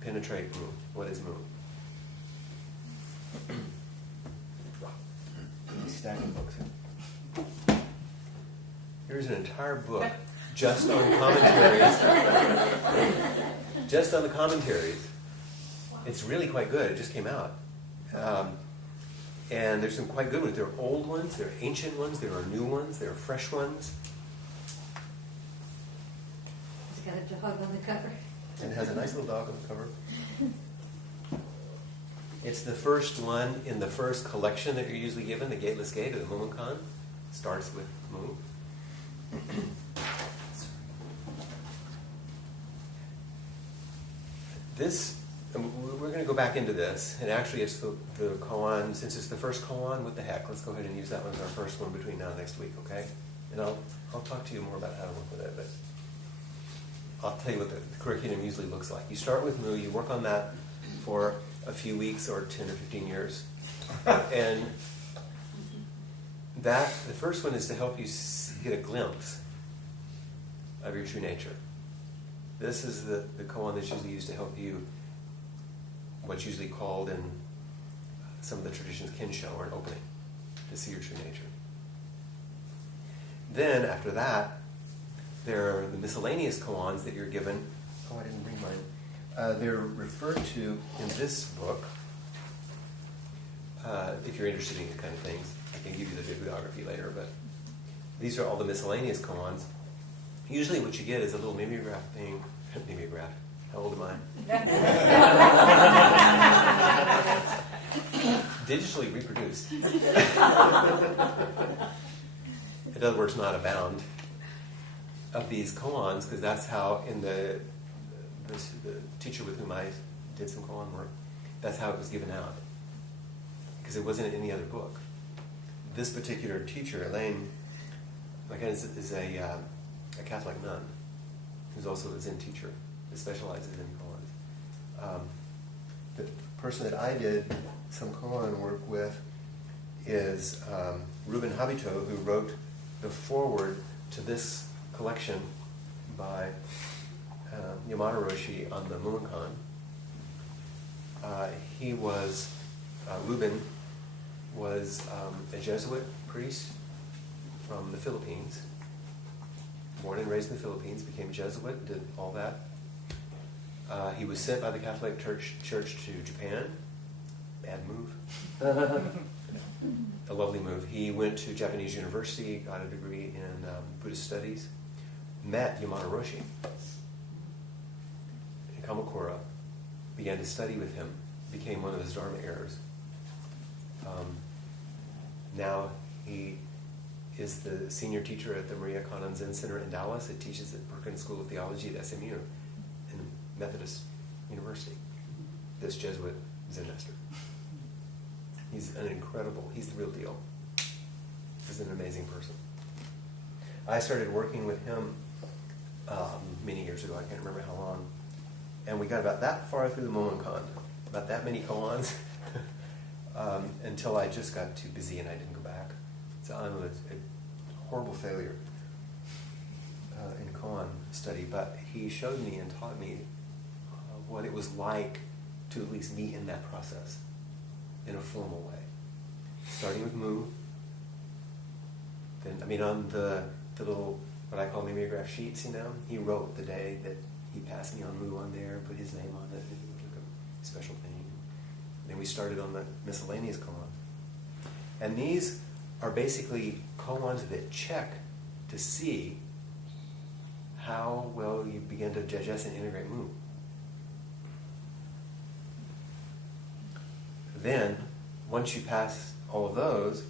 Penetrate mu. What is mu? Stack of books. Here's an entire book just on commentaries. Just on the commentaries. It's really quite good. It just came out. And there's some quite good ones. There are old ones, there are ancient ones, there are new ones, there are fresh ones. It's got a dog on the cover. And it has a nice little dog on the cover. It's the first one in the first collection that you're usually given, the Gateless Gate, or the Mumonkan. Starts with Mu. We're going to go back into this, and actually it's the koan, since it's the first koan, what the heck, let's go ahead and use that one as our first one between now and next week, okay? And I'll talk to you more about how to work with it, but I'll tell you what the curriculum usually looks like. You start with Mu, you work on that for a few weeks or 10 or 15 years, and the first one is to help you get a glimpse of your true nature. This is the koan that's usually used to help you what's usually called in some of the traditions kensho, or an opening, to see your true nature. Then, after that, there are the miscellaneous koans that you're given. Oh, I didn't bring mine. They're referred to in this book. If you're interested in these kind of things, I can give you the bibliography later, but these are all the miscellaneous koans. Usually what you get is a little mimeograph thing. Mimeograph. How old am I? Digitally reproduced. In other words, not a bound of these koans, because that's how in the teacher with whom I did some koan work, that's how it was given out. Because it wasn't in any other book. This particular teacher, Elaine, is a Catholic nun, who's also a Zen teacher that specializes in koans. The person that I did some koan work with is Ruben Habito, who wrote the foreword to this collection by Yamada Roshi on the Mumonkan. Ruben was a Jesuit priest from the Philippines, born and raised in the Philippines, became Jesuit, did all that. He was sent by the Catholic Church to Japan. Bad move. A lovely move. He went to Japanese university, got a degree in Buddhist studies, met Yamada Roshi in Kamakura, began to study with him, became one of his Dharma heirs. Now he is the senior teacher at the Maria Kanan Zen Center in Dallas. It teaches at Perkins School of Theology at SMU in Methodist University. This Jesuit Zen master. He's he's the real deal. He's an amazing person. I started working with him many years ago, I can't remember how long, and we got about that far through the Mumonkan, about that many koans, until I just got too busy and I didn't go back. So I'm a horrible failure in koan study, but he showed me and taught me what it was like to at least be in that process in a formal way. Starting with Mu, then, on the little, what I call mimeograph sheets, he wrote the day that he passed me on Mu on there, put his name on it, and it took a special thing. Then we started on the miscellaneous koan. And these are basically koans that check to see how well you begin to digest and integrate Mu. Then, once you pass all of those,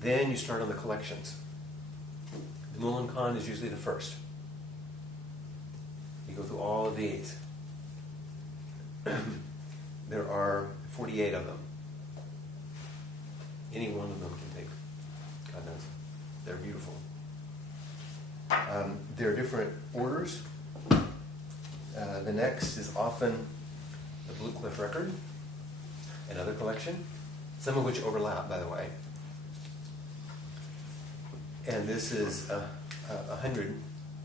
then you start on the collections. The Mulan Khan is usually the first. You go through all of these. There are 48 of them. Any one of them can take, God knows, they're beautiful. There are different orders. The next is often the Blue Cliff Record, another collection, some of which overlap, by the way. And this is 100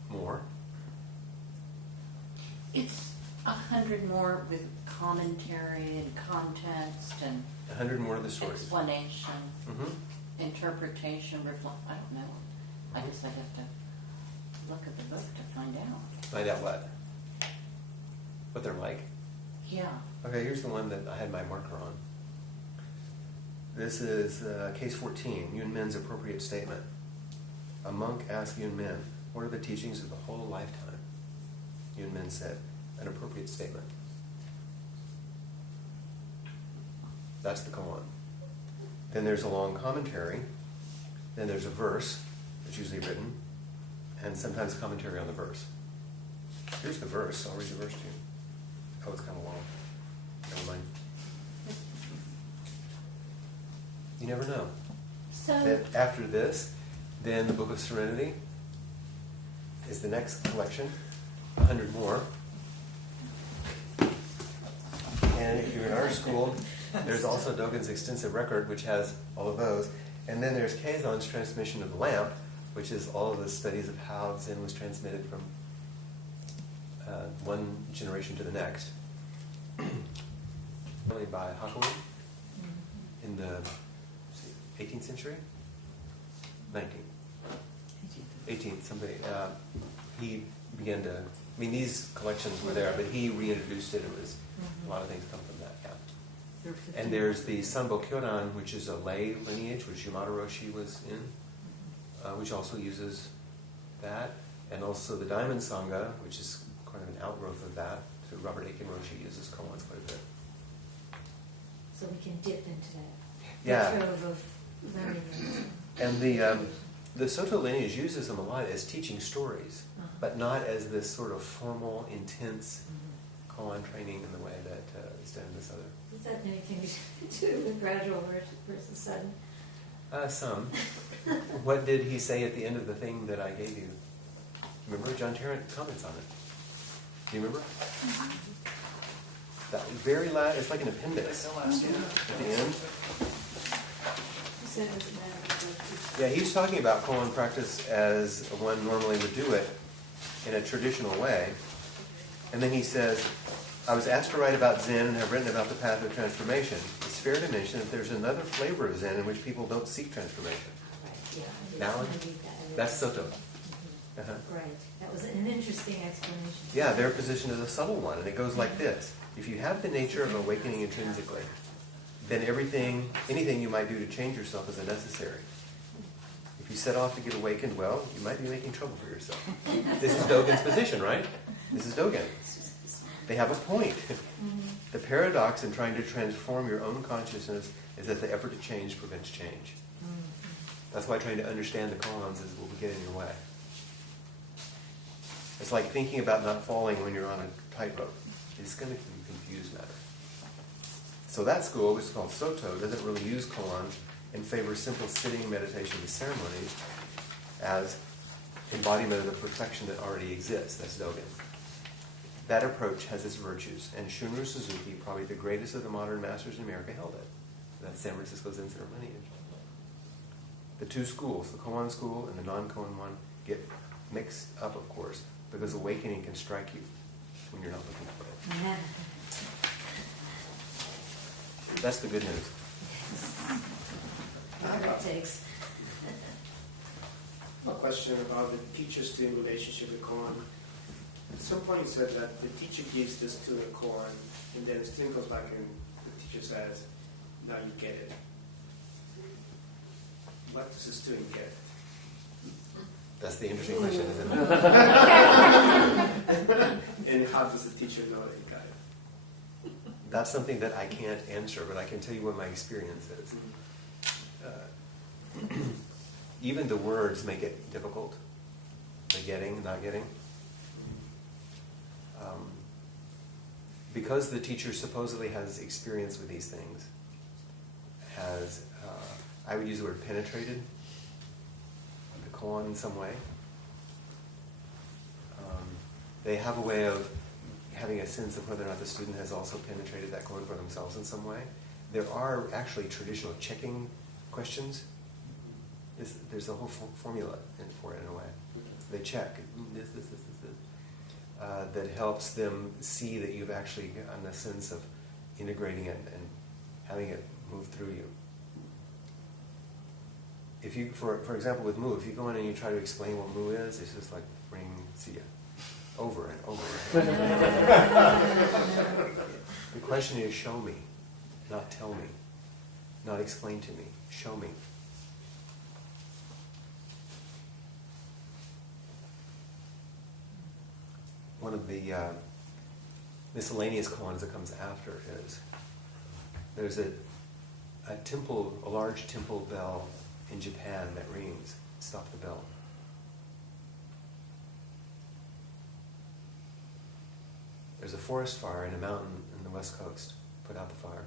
more. It's 100 more with commentary and context and 100 more of the stories. explanation, Mm-hmm. interpretation, I don't know. I guess I'd have to look at the book to find out. Find out what? What they're like? Yeah. Okay, here's the one that I had my marker on. This is case 14, Yun Men's appropriate statement. A monk asked Yun Men, what are the teachings of the whole lifetime? Yun Men said, an appropriate statement. That's the koan. Then there's a long commentary. Then there's a verse that's usually written, and sometimes commentary on the verse. Here's the verse. I'll read the verse to you. Oh, it's kind of long. Never mind. You never know. So, Then after this, then the Book of Serenity is the next collection, 100 more. And if you're in our school, there's also Dogen's extensive record, which has all of those. And then there's Keizan's transmission of the lamp, which is all of the studies of how Zen was transmitted from one generation to the next. Really by Hakuin in the 18th century? 19th. 18th, somebody. He began to, I mean, these collections were there, but he reintroduced it. It was, a lot of things come from that, yeah. And there's the Sanbo Kyodan, which is a lay lineage, which Yamada Roshi was in, which also uses that. And also the Diamond Sangha, which is kind of an outgrowth of that. So Robert Aiken Roshi uses koans quite a bit. So we can dip into that. Yeah. Trove of learning. And the Soto lineage uses them a lot as teaching stories, but not as this sort of formal, intense koan training in the way that is done in this other. Does that have anything to do with gradual versus sudden? Some. What did he say at the end of the thing that I gave you? Remember? John Tarrant comments on it. Do you remember? That very last, it's like an appendix at the end. You said it doesn't matter. Yeah, he's talking about koan practice as one normally would do it in a traditional way. And then he says, I was asked to write about Zen and have written about the path of transformation. It's fair to mention that there's another flavor of Zen in which people don't seek transformation. Right, yeah. Now, that's Soto. Uh-huh. Right. That was an interesting explanation. Yeah, their position is a subtle one, and it goes like this. If you have the nature of awakening intrinsically, then anything you might do to change yourself is unnecessary. If you set off to get awakened, well, you might be making trouble for yourself. This is Dogen's position, right? This is Dogen. They have a point. The paradox in trying to transform your own consciousness is that the effort to change prevents change. That's why trying to understand the koans will get in your way. It's like thinking about not falling when you're on a tightrope. It's going to confuse matter. So that school, which is called Soto, doesn't really use koan and favors simple sitting meditation ceremonies as embodiment of the perfection that already exists. That's Dogen. That approach has its virtues, and Shunryu Suzuki, probably the greatest of the modern masters in America, held it. That's San Francisco Zen Center lineage. The two schools, the koan school and the non-koan one, get mixed up, of course, because awakening can strike you when you're not looking for it. That's the good news. Whatever it takes. A question about the teacher-student relationship with koan. some point you said that the teacher gives this to the koan, and then the student goes back and the teacher says, now you get it. What does the student get? That's the interesting question, isn't it? And how does the teacher know that you got it? That's something that I can't answer, but I can tell you what my experience is. Even the words make it difficult. The getting, not getting. Because the teacher supposedly has experience with these things, has, I would use the word penetrated the koan in some way. They have a way of having a sense of whether or not the student has also penetrated that koan for themselves in some way. There are actually traditional checking questions. There's a whole formula for it in a way. They check this. That helps them see that you've actually gotten a sense of integrating it and having it move through you. If you, for example, with mu, if you go in and you try to explain what mu is, it's just like ring, see ya, over and over. The question is, show me, not tell me, not explain to me. Show me. One of the miscellaneous koans that comes after is there's a large temple bell in Japan that rings. Stop the bell. There's a forest fire in a mountain in the west coast. Put out the fire.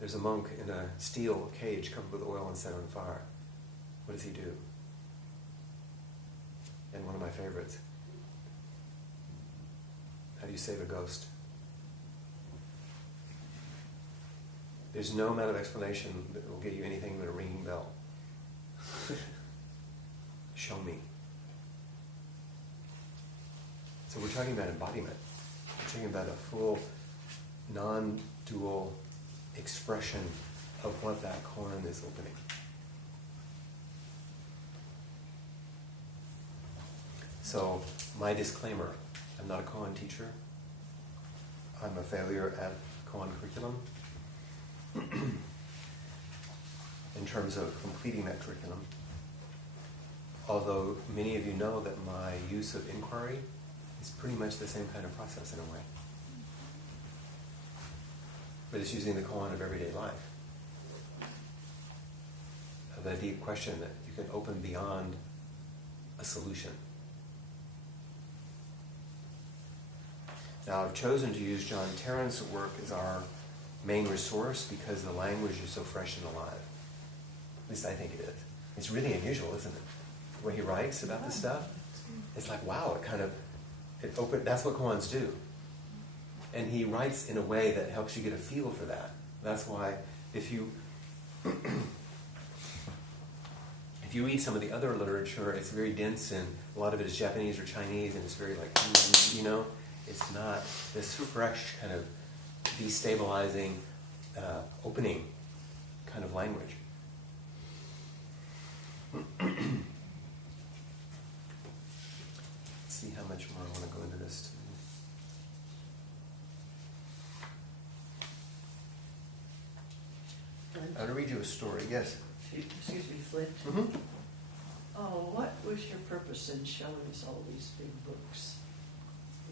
There's a monk in a steel cage covered with oil and set on fire. What does he do? And one of my favorites. How do you save a ghost? There's no amount of explanation that will get you anything but a ringing bell. Show me. So we're talking about embodiment. We're talking about a full, non-dual expression of what that koan is opening. So, my disclaimer, I'm not a koan teacher. I'm a failure at koan curriculum in terms of completing that curriculum. Although many of you know that my use of inquiry is pretty much the same kind of process in a way. But it's using the koan of everyday life. Of a deep question that you can open beyond a solution. Now, I've chosen to use John Tarrant's work as our main resource because the language is so fresh and alive. At least I think it is. It's really unusual, isn't it? The way he writes about this stuff. It's like, wow, that's what koans do. And he writes in a way that helps you get a feel for that. That's why if you read some of the other literature, it's very dense and a lot of it is Japanese or Chinese and it's very like, it's not this fresh kind of destabilizing, opening kind of language. Let's see how much more I want to go into this. I'm going to read you a story. Yes? Excuse me, Flint. Mm-hmm. Oh, what was your purpose in showing us all these big books?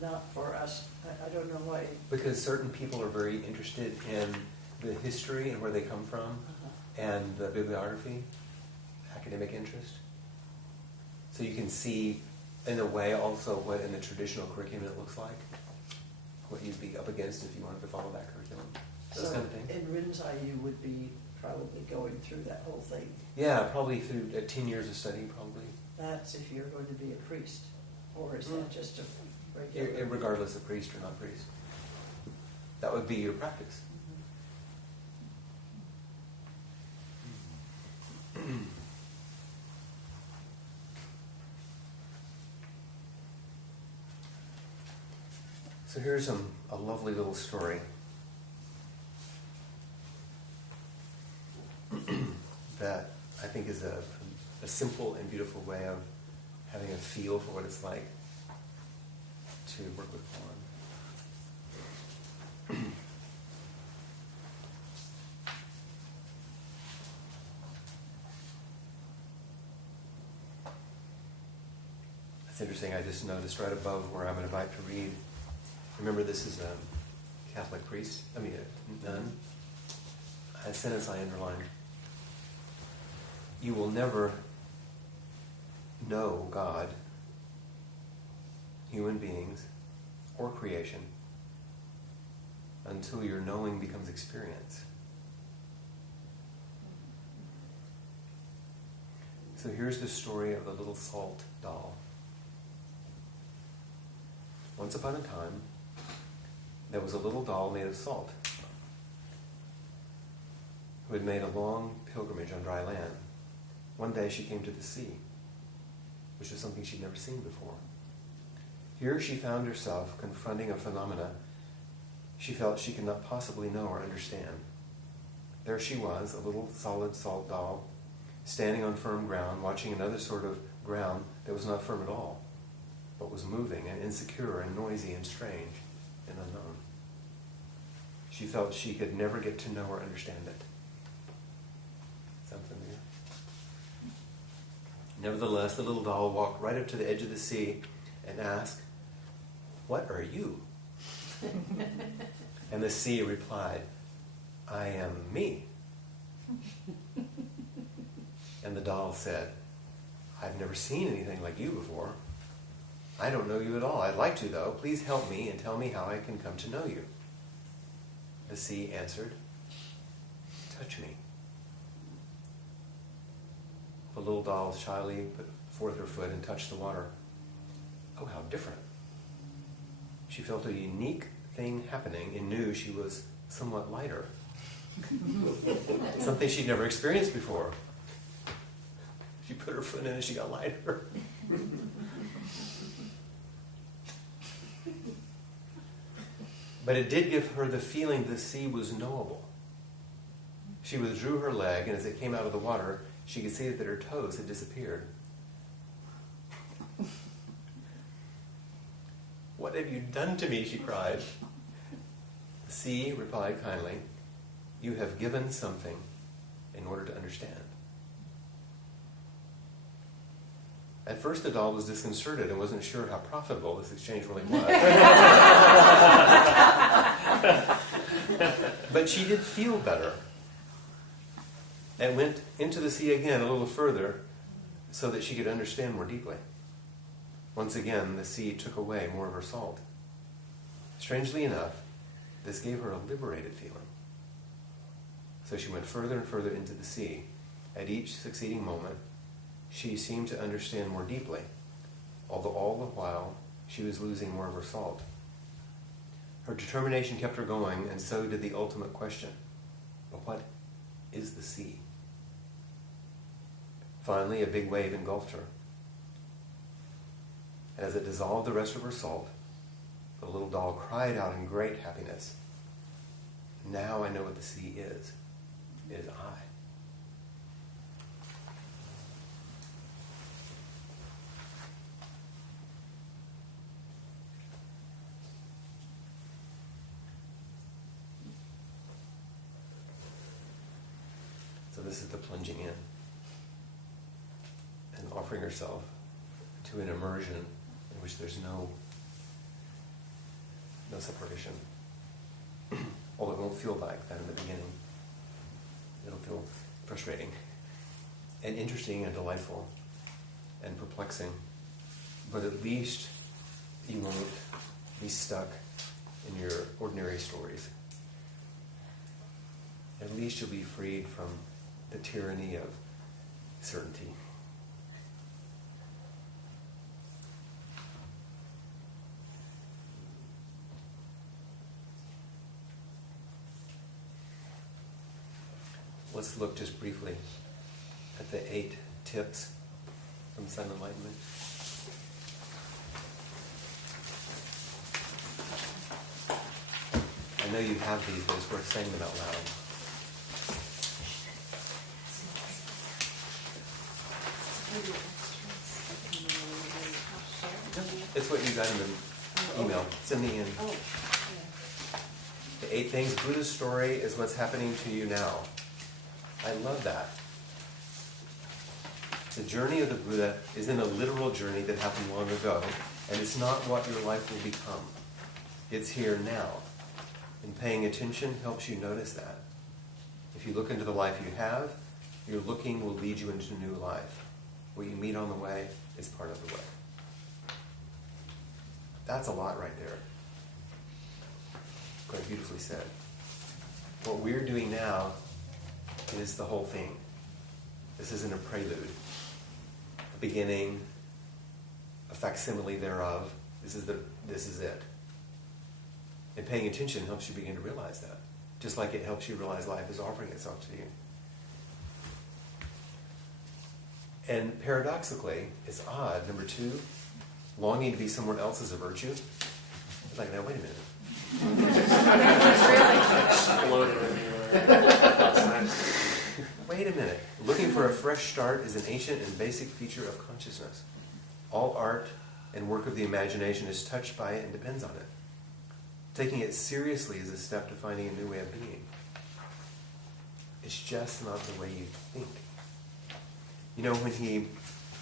Not for us. I don't know why. Because certain people are very interested in the history and where they come from, and the bibliography, academic interest. So you can see, in a way, also what in the traditional curriculum it looks like, what you'd be up against if you wanted to follow that curriculum. Those kind of things. In Rinzai, you would be probably going through that whole thing. Yeah, probably through 10 years of study, probably. That's if you're going to be a priest, or is that just a regular? Regardless of priest or not priest. That would be your practice. So here's a lovely little story that I think is a a simple and beautiful way of having a feel for what it's like to work with koan. It's interesting, I just noticed right above where I'm about to read, remember this is a Catholic priest, a nun, a sentence I underlined. You will never know God, human beings, or creation until your knowing becomes experience. So here's the story of the little salt doll. Once upon a time, there was a little doll made of salt who had made a long pilgrimage on dry land. One day she came to the sea, which was something she'd never seen before. Here she found herself confronting a phenomena she felt she could not possibly know or understand. There she was, a little solid salt doll, standing on firm ground, watching another sort of ground that was not firm at all, but was moving and insecure and noisy and strange and unknown. She felt she could never get to know or understand it. Sound familiar? Nevertheless, the little doll walked right up to the edge of the sea and asked, "What are you?" And the sea replied, "I am me." And the doll said, "I've never seen anything like you before. I don't know you at all. I'd like to, though. Please help me and tell me how I can come to know you." The sea answered, "Touch me." The little doll shyly put forth her foot and touched the water. Oh, how different. She felt a unique thing happening and knew she was somewhat lighter. Something she'd never experienced before. She put her foot in and she got lighter. But it did give her the feeling the sea was knowable. She withdrew her leg, and as it came out of the water, she could see that her toes had disappeared. "What have you done to me?" she cried. The sea replied kindly, "You have given something in order to understand." At first the doll was disconcerted and wasn't sure how profitable this exchange really was. But she did feel better and went into the sea again a little further so that she could understand more deeply. Once again, the sea took away more of her salt. Strangely enough, this gave her a liberated feeling. So she went further and further into the sea. At each succeeding moment, she seemed to understand more deeply, although all the while she was losing more of her salt. Her determination kept her going, and so did the ultimate question. But what is the sea? Finally, a big wave engulfed her. As it dissolved the rest of her salt, the little doll cried out in great happiness, "Now I know what the sea is. It is I." So this is the plunging in and offering herself to an immersion in which there's no separation. Although it won't feel like that in the beginning. It'll feel frustrating and interesting and delightful and perplexing. But at least you won't be stuck in your ordinary stories. At least you'll be freed from the tyranny of certainty. Let's look just briefly at the 8 tips from Zen Enlightenment. I know you have these, but it's worth saying them out loud. It's what you got in the email. It's in the end. Oh, The 8 things. Buddha's story is what's happening to you now. I love that. The journey of the Buddha isn't a literal journey that happened long ago, and it's not what your life will become. It's here now. And paying attention helps you notice that. If you look into the life you have, your looking will lead you into new life. What you meet on the way is part of the way. That's a lot right there. Quite beautifully said. What we're doing now is the whole thing. This isn't a prelude, a beginning, a facsimile thereof. This is it. And paying attention helps you begin to realize that. Just like it helps you realize life is offering itself to you. And paradoxically, it's odd. Number 2, longing to be somewhere else is a virtue. It's like, now wait a minute. Exploded everywhere. Wait a minute. Looking for a fresh start is an ancient and basic feature of consciousness. All art and work of the imagination is touched by it and depends on it. Taking it seriously is a step to finding a new way of being. It's just not the way you think. You know, when he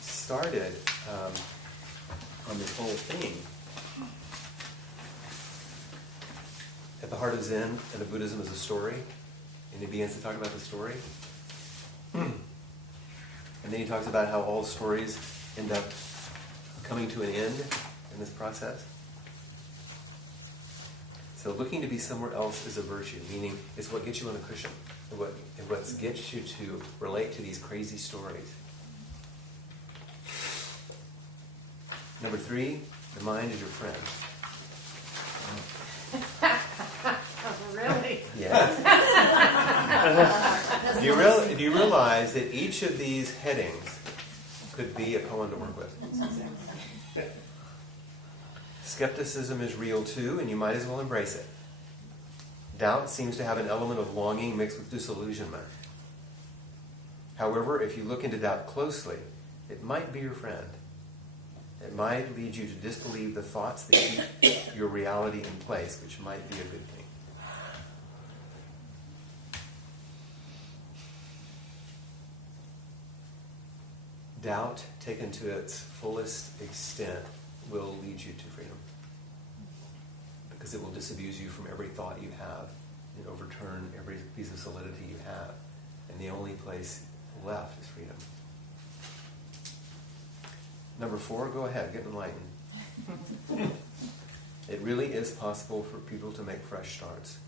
started on this whole thing, at the heart of Zen and of Buddhism is a story, and he begins to talk about the story. And then he talks about how all stories end up coming to an end in this process. So looking to be somewhere else is a virtue, meaning it's what gets you on a cushion, and what gets you to relate to these crazy stories. Number 3, the mind is your friend. Really? Yes. Do you realize that each of these headings could be a koan to work with? Skepticism is real too, and you might as well embrace it. Doubt seems to have an element of longing mixed with disillusionment. However, if you look into doubt closely, it might be your friend. It might lead you to disbelieve the thoughts that keep your reality in place, which might be a good thing. Doubt, taken to its fullest extent, will lead you to freedom. Because it will disabuse you from every thought you have and overturn every piece of solidity you have. And the only place left is freedom. Number 4, go ahead, get enlightened. It really is possible for people to make fresh starts,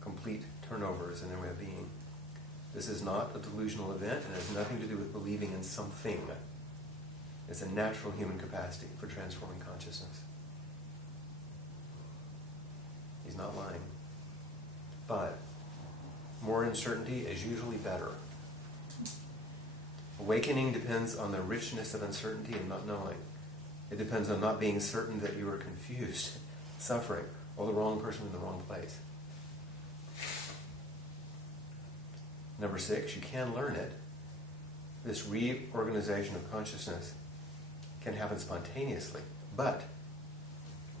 complete turnovers in their way of being. This is not a delusional event and has nothing to do with believing in something. It's a natural human capacity for transforming consciousness. He's not lying. 5, more uncertainty is usually better. Awakening depends on the richness of uncertainty and not knowing. It depends on not being certain that you are confused, suffering, or the wrong person in the wrong place. Number 6, you can learn it. This reorganization of consciousness can happen spontaneously, but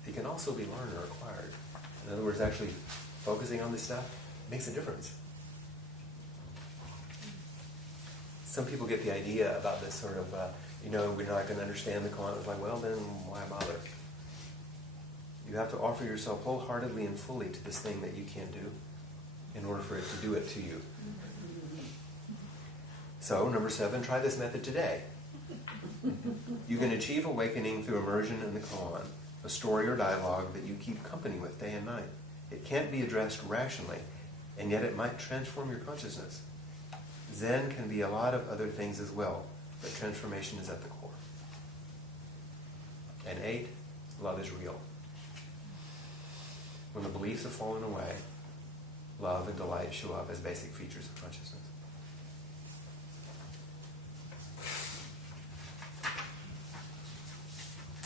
it can also be learned or acquired. In other words, actually focusing on this stuff makes a difference. Some people get the idea about this sort of, we're not going to understand the koan. It's like, well, then why bother? You have to offer yourself wholeheartedly and fully to this thing that you can't do in order for it to do it to you. So, number 7, try this method today. You can achieve awakening through immersion in the koan, a story or dialogue that you keep company with day and night. It can't be addressed rationally, and yet it might transform your consciousness. Zen can be a lot of other things as well, but transformation is at the core. And 8, love is real. When the beliefs have fallen away, love and delight show up as basic features of consciousness.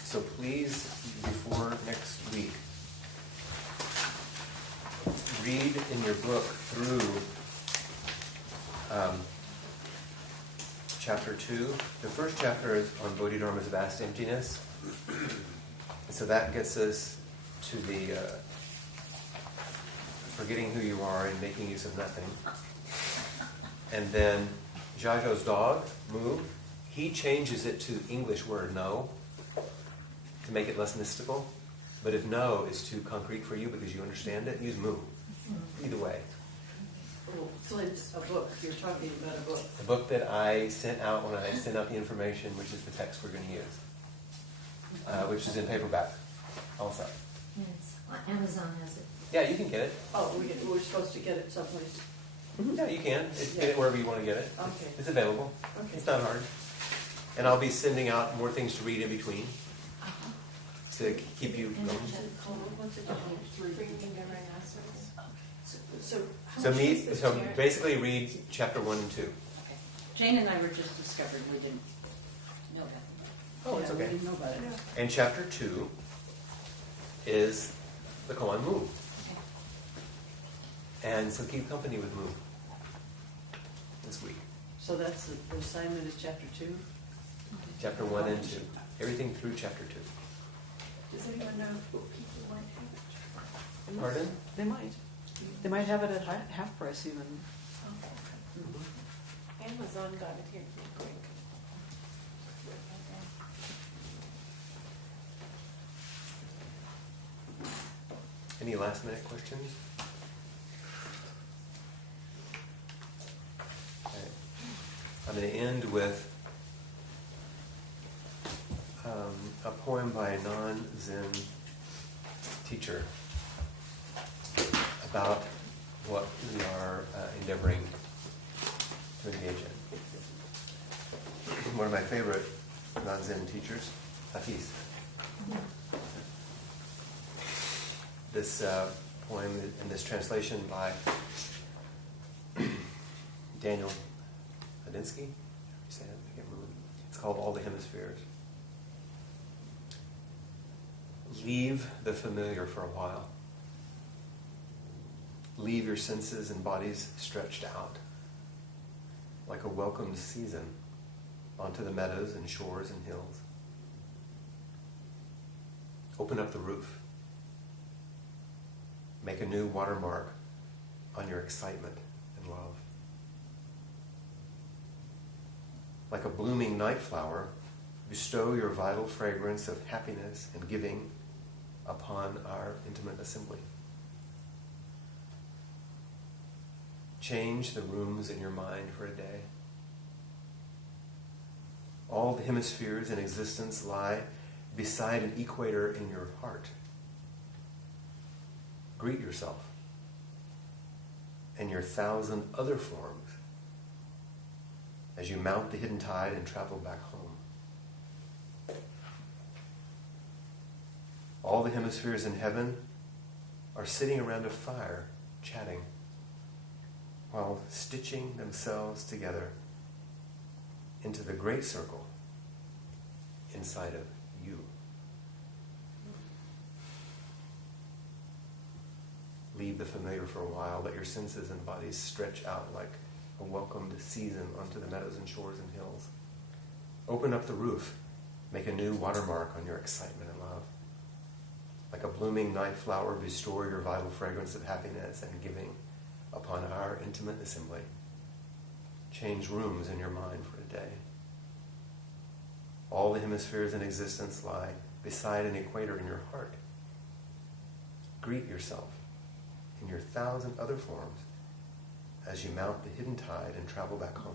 So please, before next week, read in your book through chapter chapter 2. The first chapter is on Bodhidharma's vast emptiness. So that gets us to the forgetting who you are and making use of nothing. And then Jajo's dog, Moo, he changes it to the English word no to make it less mystical. But if no is too concrete for you because you understand it, use Moo. Either way. Oh, Flint's a book. You're talking about a book. The book that I sent out when I sent out the information, which is the text we're going to use, which is in paperback also. Yes. Amazon has it. Yeah, you can get it. Oh, we're supposed to get it someplace. Yeah, you can. Get it wherever you want to get it. Okay. It's available. Okay. It's not hard. And I'll be sending out more things to read in between to keep you going. What's it called? Me the Rhinoceros. So basically read chapter 1 and 2. Okay. Jane and I were just discovering we didn't know that. Oh, it's Yeah, we okay. didn't know about it. And chapter 2 is the koan move. And so keep company with Moo this week. So that's the assignment is chapter 2? Chapter 1 and 2. Everything through chapter 2. Does anyone know who people might have it? Pardon? They might. They might have it at half price even. Amazon got it here pretty quick. Any last minute questions? Okay. I'm going to end with a poem by a non-Zen teacher about what we are endeavoring to engage in. One of my favorite non-Zen teachers, Hafiz. This poem and this translation by Daniel Hadinsky. It's called All the Hemispheres. Leave the familiar for a while. Leave your senses and bodies stretched out like a welcomed season onto the meadows and shores and hills. Open up the roof. Make a new watermark on your excitement and love. Like a blooming night flower, bestow your vital fragrance of happiness and giving upon our intimate assembly. Change the rooms in your mind for a day. All the hemispheres in existence lie beside an equator in your heart. Greet yourself and your 1,000 other forms as you mount the hidden tide and travel back home. All the hemispheres in heaven are sitting around a fire, chatting, while stitching themselves together into the great circle inside of you. Leave the familiar for a while. Let your senses and bodies stretch out like a welcomed season onto the meadows and shores and hills. Open up the roof. Make a new watermark on your excitement and love. Like a blooming night flower, bestow your vital fragrance of happiness and giving upon our intimate assembly. Change rooms in your mind for a day. All the hemispheres in existence lie beside an equator in your heart. Greet yourself in your 1,000 other forms as you mount the hidden tide and travel back home.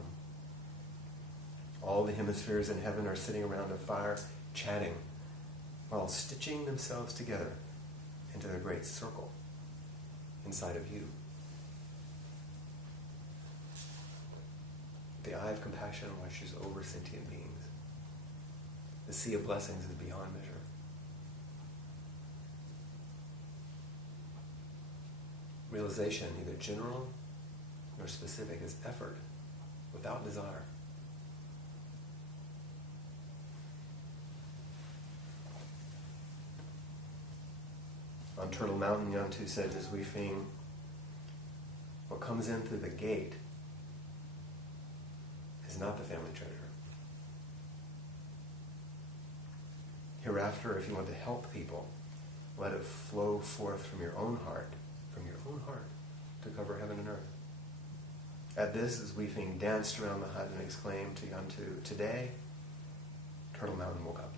All the hemispheres in heaven are sitting around a fire, chatting, while stitching themselves together into the great circle inside of you. The eye of compassion washes over sentient beings. The sea of blessings is beyond measure. Realization, neither general nor specific, is effort without desire. On Turtle Mountain, Yantu said, as we fing, what comes in through the gate is not the family treasure. Hereafter, if you want to help people, let it flow forth from your own heart, to cover heaven and earth. At this, as Weefing danced around the hut and exclaimed to Yantu, "Today, Turtle Mountain woke up."